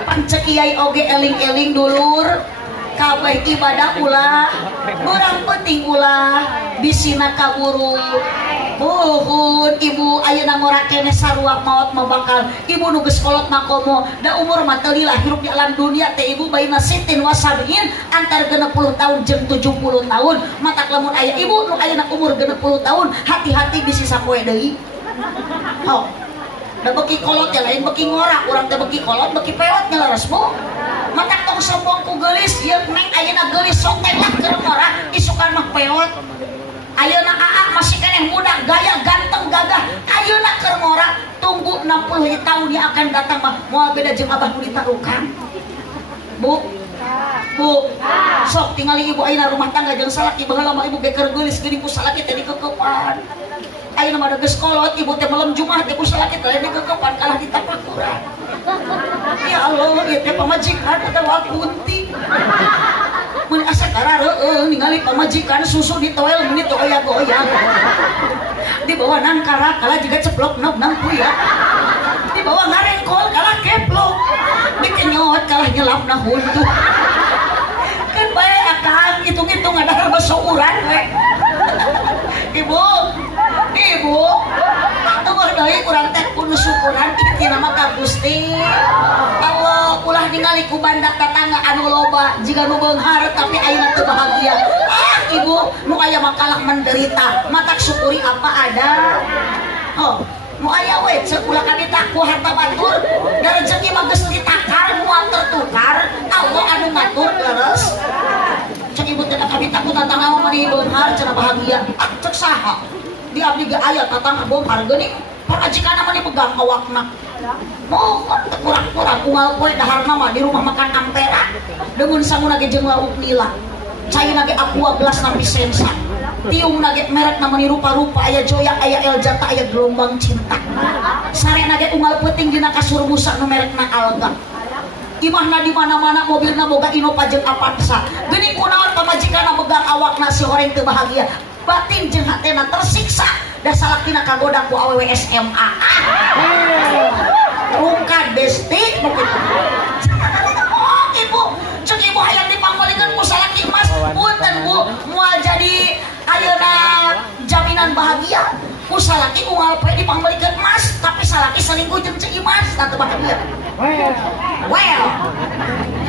Pancek kiai oge eling-eling dulur. Kabeh ibadah ulah urang penting ulah bisina kaburu Buhun ibu ayeuna ngorake sarua maot mah bakal ibu nu geus kolot makomo da umur mah teu lilah hirup di alam dunia teh ibu baina sitin wasabiin antara 60 tahun jeung 70 tahun matak lamun aya ibu nu ayeuna umur 60 tahun hati-hati bisi sapoe deui. Oh da beki kolot ya lain beki ngorak urang teh beki kolot beki peot nyeleres bu matak tong sombong ku geulis ieu neng ayeuna geulis sok telak keur ngorak isukan mah peot. Ayeuna AA masih keneh muda, gaya ganteng gagah. Ayeuna keur ngora tunggu 60 tahun yang akan datang mah moal beda jeung abah nu ditarukan. Bu. Sok tingali ibu ayeuna rumah tangga jeung salaki baheula mah ibu geker geulis geuning ku salaki teh dikekepan. Ayeuna mah geus kolot ibu teh malam Jumat teh ku salaki teh dikekepan kalah ditapakuran. Ya Allah, ieu teh pamajikan atawa kunti. Mun asa karareueung ningali pamajikan susu ditoel menit goyang-goyang. Di bawah nangkara kalah juga ceplok nang puya. Di bawah ngarengkol kalah keplok. Dikenyot kalah nyelap na huntu. Kan bae akang hitung-hitung ada harga seuran we. Ibu, tunggu deui urang teh kudu syukuran kitu nama ka Gusti. Allah ulah ningali ku bandak tatangga anu loba jiga nu beunghar tapi ayeuna teu bahagia. Ibu, nu aya makalah menderita, matak syukuri apa ada. Oh, nu aya we ceuk ulah kabita ku harta batur, da rezeki mah geus ditakar moal tertukar. Allah anu ngatur leres. Cek ibu teh kabita ku tatangga mah di beunghar cenah bahagia. Cek saha? Di abdi ge aya tatangga beunghar geuning. Pamajikan mah dipegang awakna. Mohon kurang-kurang unggal poe daharna mah di rumah makan ampera. Demun sanguna ge jeung lauk nila. Caina ge aqua gelas napi sensa. Tiungna ge merek namanya rupa-rupa aya joyak aya eljata aya gelombang cinta. Sarena ge unggal peuting dina kasur busa nu merekna alga. Imahna di mana-mana mobilna boga Innova jeung Avanza. Geuning kunaon pamajikanna begang awakna si horeng teu bahagia. Batin jeung hatena tersiksa da salakina kagoda ku awewe SMA. Rungkad besti nu kitu. Oh, ibu, ceuk ibu hayang dipanggolikeun ku salaki emas. Punten Bu, moal jadi ayeuna jaminan bahagia. Ku salaki unggal poe dipanggolikeun emas, tapi salaki selingkuh jeung ceuk emas teu bahagia. Well.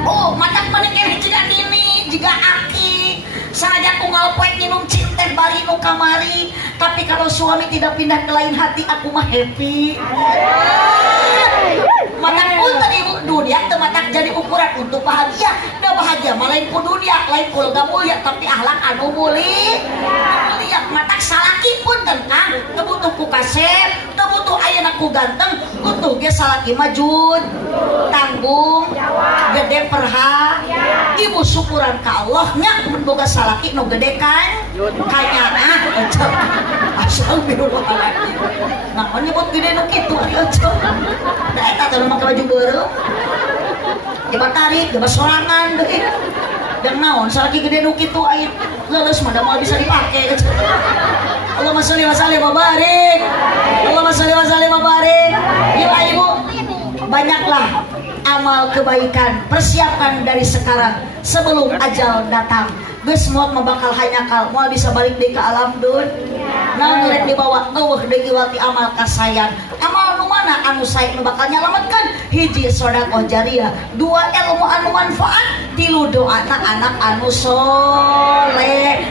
Oh, matak maneh keneh jiga nini, jiga aki. Saja unggal poe minum cinten bari nu kamari, tapi kalau suami tidak pindah ke lain hati aku mah happy. Matak punten ibu, dunia teu matak jadi ukuran untuk bahagia. Da bahagia mah lain ku dunia, lain ku lega mulia, tapi akhlak anu mulia. Matak salaki punten Kang, teu butuh ku kasep, teu butuh ayeuna ku ganteng, butuh ge salaki mah jujur, tanggung, gede perha. Ibu syukuran ka Allah nya mun boga salaki nu gede kan kanyana ecep astagfirullahaladzim. Nah nyebut gede nu kitu ari ecep da eta teh make baju beureuh coba tarik coba sorangan deui dan naon salaki gede nu kitu aya leuleus mah da moal bisa dipake ecep. Allahumma sholli wa sallim wa barik. Allahumma sholli wa sallim wa barik. Ibu banyaklah amal kebaikan, persiapkan dari sekarang sebelum ajal datang. Geus moal bakal hanyakal, moal bisa balik deui ka alam dunya. Naon rek dibawa eueuh deui wati amal kasayang. Amal nu mana anu sae nu bakal nyalametkeun? Hiji sedekah jariyah, dua ilmu anu manfaat, tilu doana anak anu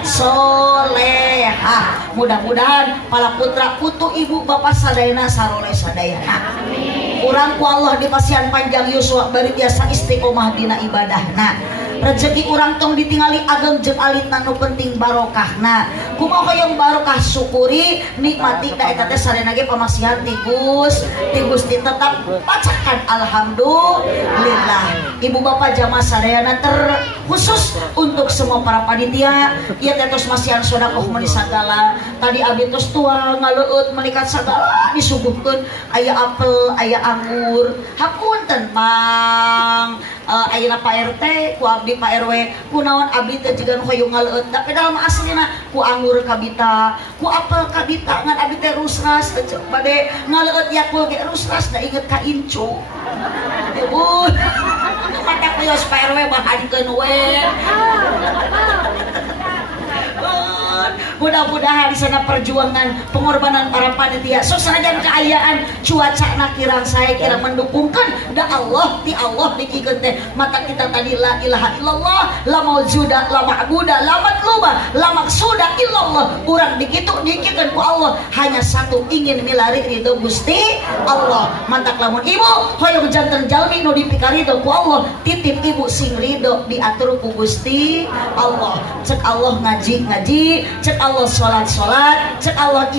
solehah. Mudah-mudahan para putra putu ibu bapak sadayana saroleh sadayana. Urang ku Allah dipasihan panjang yuswa bari biasa istiqomah dina ibadahna. Rezeki urang tong ditingali ageng jeung alitna nu penting barokahna. Kumaha hoyong barokah syukuri nikmati da eta teh sarena ge pamasihan ti Gusti tetap pacakan alhamdulillah. Ibu bapak jamaah sadayana terkhusus untuk semua para panitia ieu teh tos masihan sedekah meuni sagala. Tadi abdi tos tua ngaleueut melikat sagala disuguhkeun aya apel aya anggur. Hapunten Mang ayeuna Pak RT ku abdi Pak RW kunaon abdi teh jiga nu hoyong ngaleueut tapi dalam aslina ku anggur kabita ku apel kabita ngan abdi teh rusras bade ngaleueut yakul ge rusras da inget ka incu. Ibu mata kios Pak RW bahankeun we. mudah-mudahan di sana perjuangan pengorbanan para panitia so sanajan keayaan cuaca nakirang saya kira mendukungkan da Allah dikikeun teh mata kita tadi la ilaha illallah la maujuda la ma'buda la matluba la maksuda illallah urang dikikeun ku Allah hanya satu ingin milari ridho Gusti Allah mantak lamun ibu hoyong janten jalmi nu dipikarido ku Allah titip ibu sing ridho diatur ku Gusti Allah cek Allah ngaji cek Allah sholat cek Allah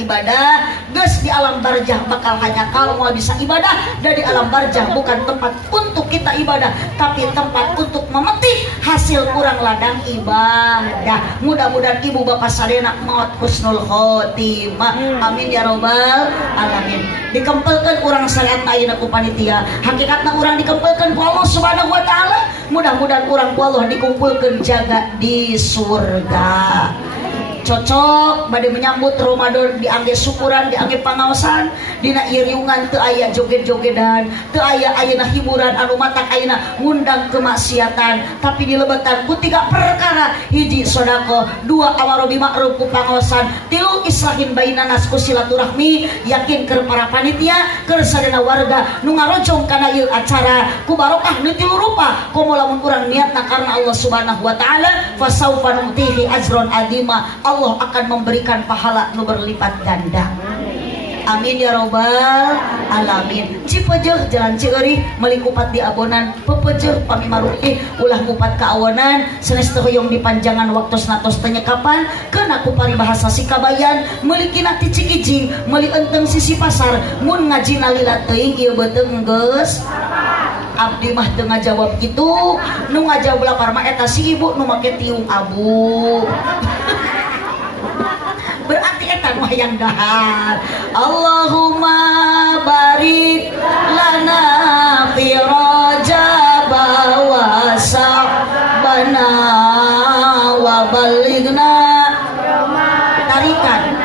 ibadah geus di alam barjah bakal hanya kalau bisa ibadah dan di alam barjah bukan tempat untuk kita ibadah tapi tempat untuk memetik hasil kurang ladang ibadah. Mudah-mudahan ibu bapak sadayana maot husnul khotimah amin ya robbal alamin. Dikempelkeun urang syariat ayeuna ku panitia hakikatna urang dikempelkeun ku Allah subhanahu wa ta'ala mudah-mudahan urang ku Allah dikumpulkeun jaga di surga. Cocok bade menyambut Ramadan diangge syukuran diangge pangaosan dina ieu riungan teu aya joget-jogedan teu aya ayeuna hiburan anu matak ayeuna ngundang kemaksiatan tapi dilebatan ku tiga perkara hiji sodaqoh dua amar bil ma'ruf ku pangaosan tilu islahin bainanas ku silaturahmi yakin keur para panitia keur sadana warga nu ngarojong kana ieu acara ku barokah nu tilu rupa komo lamun urang niatna karna Allah subhanahu wa ta'ala fasaufa nutihi ajron adima Allah akan memberikan pahala nu berlipat ganda. Amin ya robbal alamin. Cipejeuh jalan Cieureih meuli kupat di abonan pepejeuh pamimaruih ulah kupat ka awonan sanes teu hoyong dipanjangan waktosna tos teu nyekapan keuna ku paribahasa sikabayan meuli kina ti Cikijing meuli enteng sisi pasar mun ngajina lila teuing ieu beuteung geus abdi mah teu ngajawab kitu nu ngajawab lapar mah eta si ibu nu make tiung abu berarti eta nu hayang dahar. Allahumma barik lana fi Rajab wa Sa'bana wa balighna tarikan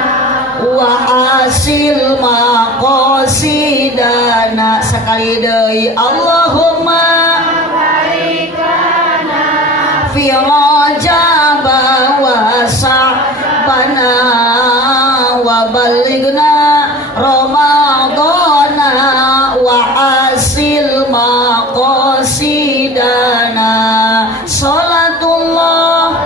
wa hasil maqasidana sakali deui Allahumma barik lana fi Rajab wa Sa'bana wa balighna Ramadana wa hasil maqasidana salatullah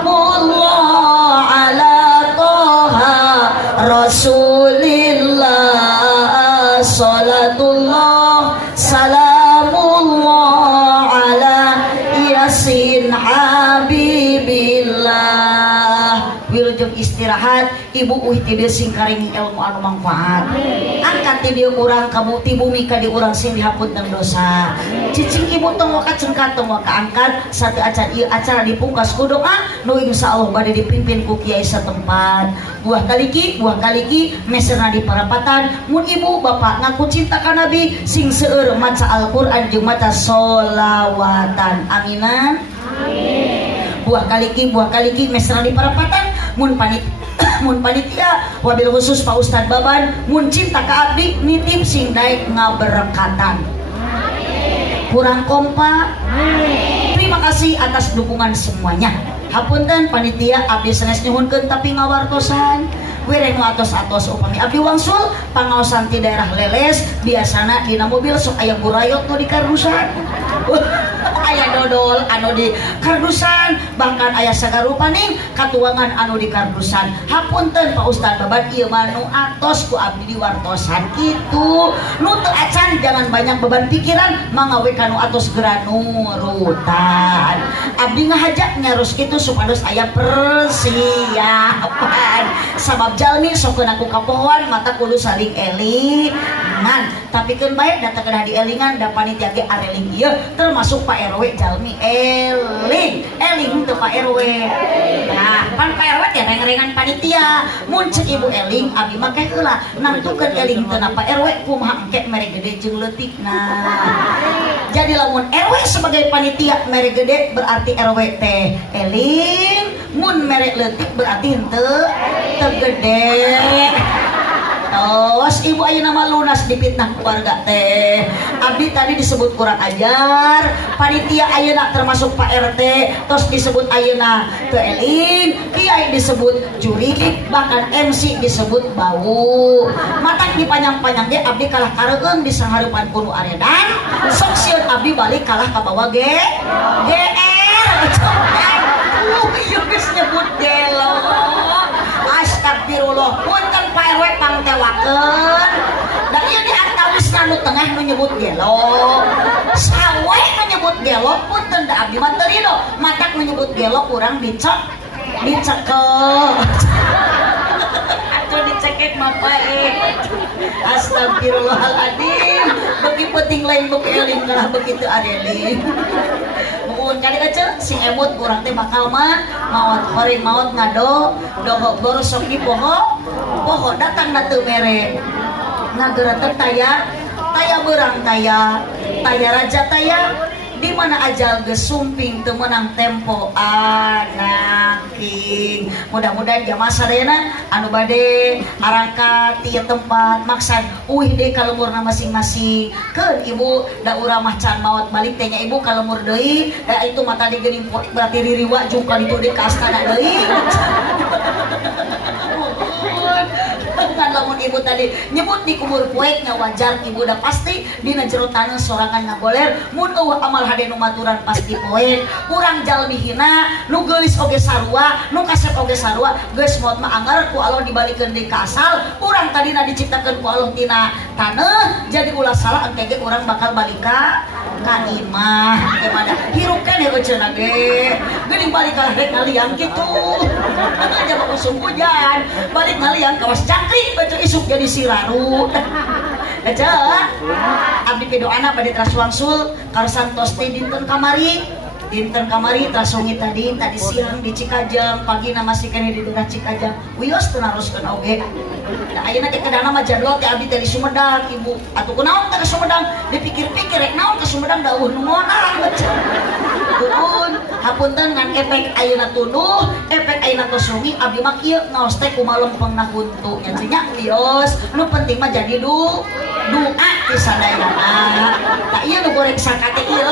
salamullah ala toha rasulillah salatullah salamullah ala yasin habibillah. Wilujeng istirahat ibu uih ti dieu sing karing ilmu anu manfaat angkat ti dieu urang kamu ti bumi ka di urang sing dihaputkeun dosa cicing ibu tong waka cengkat tong waka angkat satu acara ieu acara dipungkas ku doa nu insyaallah bade dipimpin ku kiai satempat buah kaliki meserna di parapatan mun ibu bapak ngaku cinta ka nabi sing seueur maca Al-Qur'an jeung maca sholawatan aminan amin. Buah kaliki mesra di parapatan mun panitia wabil khusus Pak Ustad Baban mun cinta ka abdi nitip sing daek ngaberkatan kurang kompak terima kasih atas dukungan semuanya hapunten panitia abdi sanes nyuhunkeun tapi ngawartosan wireng atos-atos upami abdi wangsul pangaosan ti daerah leles biasana dina mobil sok aya burayot nu di kardusan aya dodol anu di kardusan bahkan aya sagarupaning katuangan anu di kardusan hapunten Pak Ustad Baban ieu mah nu atos ku abdi diwartosan kitu nu teu acan jangan banyak beban pikiran mangawe kanu atos geura nurutan abdi ngahajak nyarus kitu supados aya persiapan sabab jalmi sokeun aku kapohoan mata kudu saling elingan tapi keun bae datang di elingan da panitia ge areling ieu termasuk Pak RW jalmi eling teu Pak RW nah pan Pak RW teh rengan panitia mun ceuk ibu eling abdi mah keh heula nantukeun eling teu na Pak RW kumaha engke mere gede jeung leutikna jadi lamun RW sebagai panitia mere gede berarti RW teh eling mun mere leutik berarti henteu teu gede Tos ibu ayeuna mah lunas dipitnah keluarga teh. Abdi tadi disebut kurang ajar, panitia ayeuna termasuk Pak RT, tos disebut ayeuna teu elin, kiai disebut juridik, bahkan MC disebut bau. Matak dipanjang-panjang ge abdi kalah karegeung di sangareupan kuno aredan, sok sieun abdi balik kalah ka bawah GR. Ieu geus nyebut gelo. Astagfirullah, punten Pak RW pangtewakeun. Da ieu di antawisna nu tengah nu nyebut gelo. Sawe nu nyebut gelo punten da abdi mah teu ridho. Matak nu nyebut gelo urang dicekel. Atuh dicekek mah pae. Astagfirullahaladzim. Beuki penting lain beuki eling kalah begitu adelin. Muun kali aja sing emut urang teh bakal mah maot horeng maot ngado doho borosok di poho datang na teu mere. Nagara teh taya beurang taya raja taya di mana ajal geus sumping teu meunang tempo anaking. Mudah-mudahan jamaah sadayana anu bade arangkat ti tempat maksad uih deui ka lemurna masing-masing. Keun ibu da urang mah can maot balik teh nya ibu ka lemur deui, da itu mata digeuning berarti ririwa jeung ka ditu deui ka astana deui. Kan lamun ibu tadi nyebut di kubur poeknya wajar ibu udah pasti dina jero taneuh sorangan ngagoler mun eueuh amal hade nu maturan pasti poek. Urang jalmi hina nu geulis oge sarua nu kasep oge sarua geus maot mah anger ku Allah dibalikeun deui ka asal. Urang tadina diciptakeun ku Allah tina taneuh jadi ulah salah engke ge urang bakal balik ka imah. Gimana hirup keneh euceuna ge geuning balik ka rek ngaliang kitu. Aja musim hujan balik ngaliang kawas cangkri baca isuk jadi siraru. Baca abdi pidoana bade teras wangsul karsantos teh dinten kamari trasongi tadi siang di Cikajang, pagi na masih kene di daerah Cikajang. Wios teu naroskeun oge. Da ayeuna teh kadana mah jadwal teh abdi teh di Sumedang ibu. Atuh kunaon teh ka Sumedang? Dipikir-pikir rek naon ka Sumedang dawuh nu moonang. Pun hapunten ngan efek ayeuna tunduh, efek ayeuna tosongi abdi mah kieu ngaos teh kumaha lempengna huntu nya teh nya wios. Nu penting mah jadi doa ti sadayana. Da ieu nu goreng sakate ieu.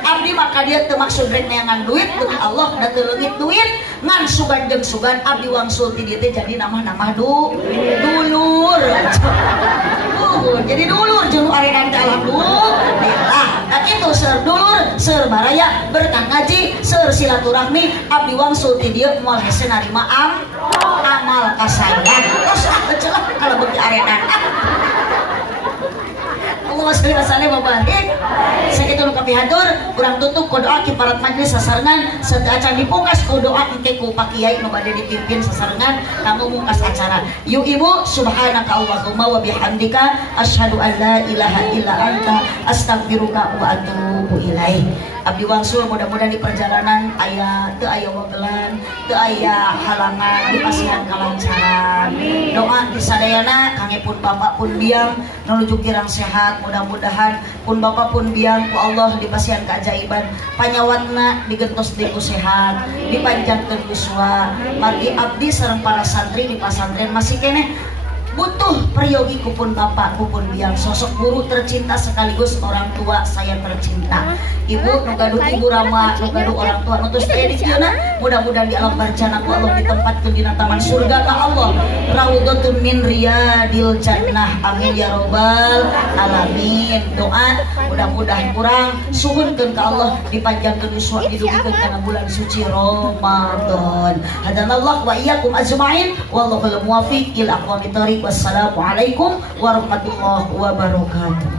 Abdi maka dia teu maksud rek neangan duit demi Allah da teu leungit duit ngan sugan jeung sugan abdi wangsul ti dieu teh jadi namah-namah dulur. Jadi dulur jeung arenan teh alhamdulillah. Da kitu seur dulur, seur baraya, berkah ngaji, seur silaturahmi abdi wangsul ti dieu moal hese narima amal kasayan. Terus celah kalau beuki arenan. Allahumma sholli wa sallim wa barik. Sakitu nu kapihatur urang tutup ku doa kiparat majelis sasarengan sarta acan dipungkas ku doa engke ku Pak Kiai nu bade dipimpin sasarengan kanggo mungkas acara. Yuk ibu subhanaka Allahumma wa bihamdika asyhadu an la ilaha illa anta astaghfiruka wa atubu ilaik. Abdi wangsul mudah-mudahan di perjalanan teu aya wagelan, teu aya halangan, dipasihan kalancaran. Doa di sadayana kangge pun bapak pun biang nuju kirang sehat, mudah-mudahan pun bapak pun biang ku Allah dipasihan keajaiban, panyawatna digentos deui ku sehat, dipanjangkeun uswa. Margi abdi sareng para santri di pasantren masih keneh butuh peryogi kupun bapak kupun biang sosok guru tercinta sekaligus orang tua saya tercinta. Ibu nu gaduh ibu Rama, nu gaduh orang tua nutus teh di dieuna, mudah-mudahan di alam barjana ku Allah ditempatkeun dina taman surga ka Allah. Raudhatun min riyadil jannah. Amin ya robbal alamin. Doa mudah-mudahan kurang suhunkeun ka Allah dipanjangkeun uswa didugikeun kana bulan suci Ramadan. Hadanallah wa iyyakum ajmain wallahul muwaffiq ila aqwamit thoriq. Wassalamualaikum warahmatullahi wabarakatuh.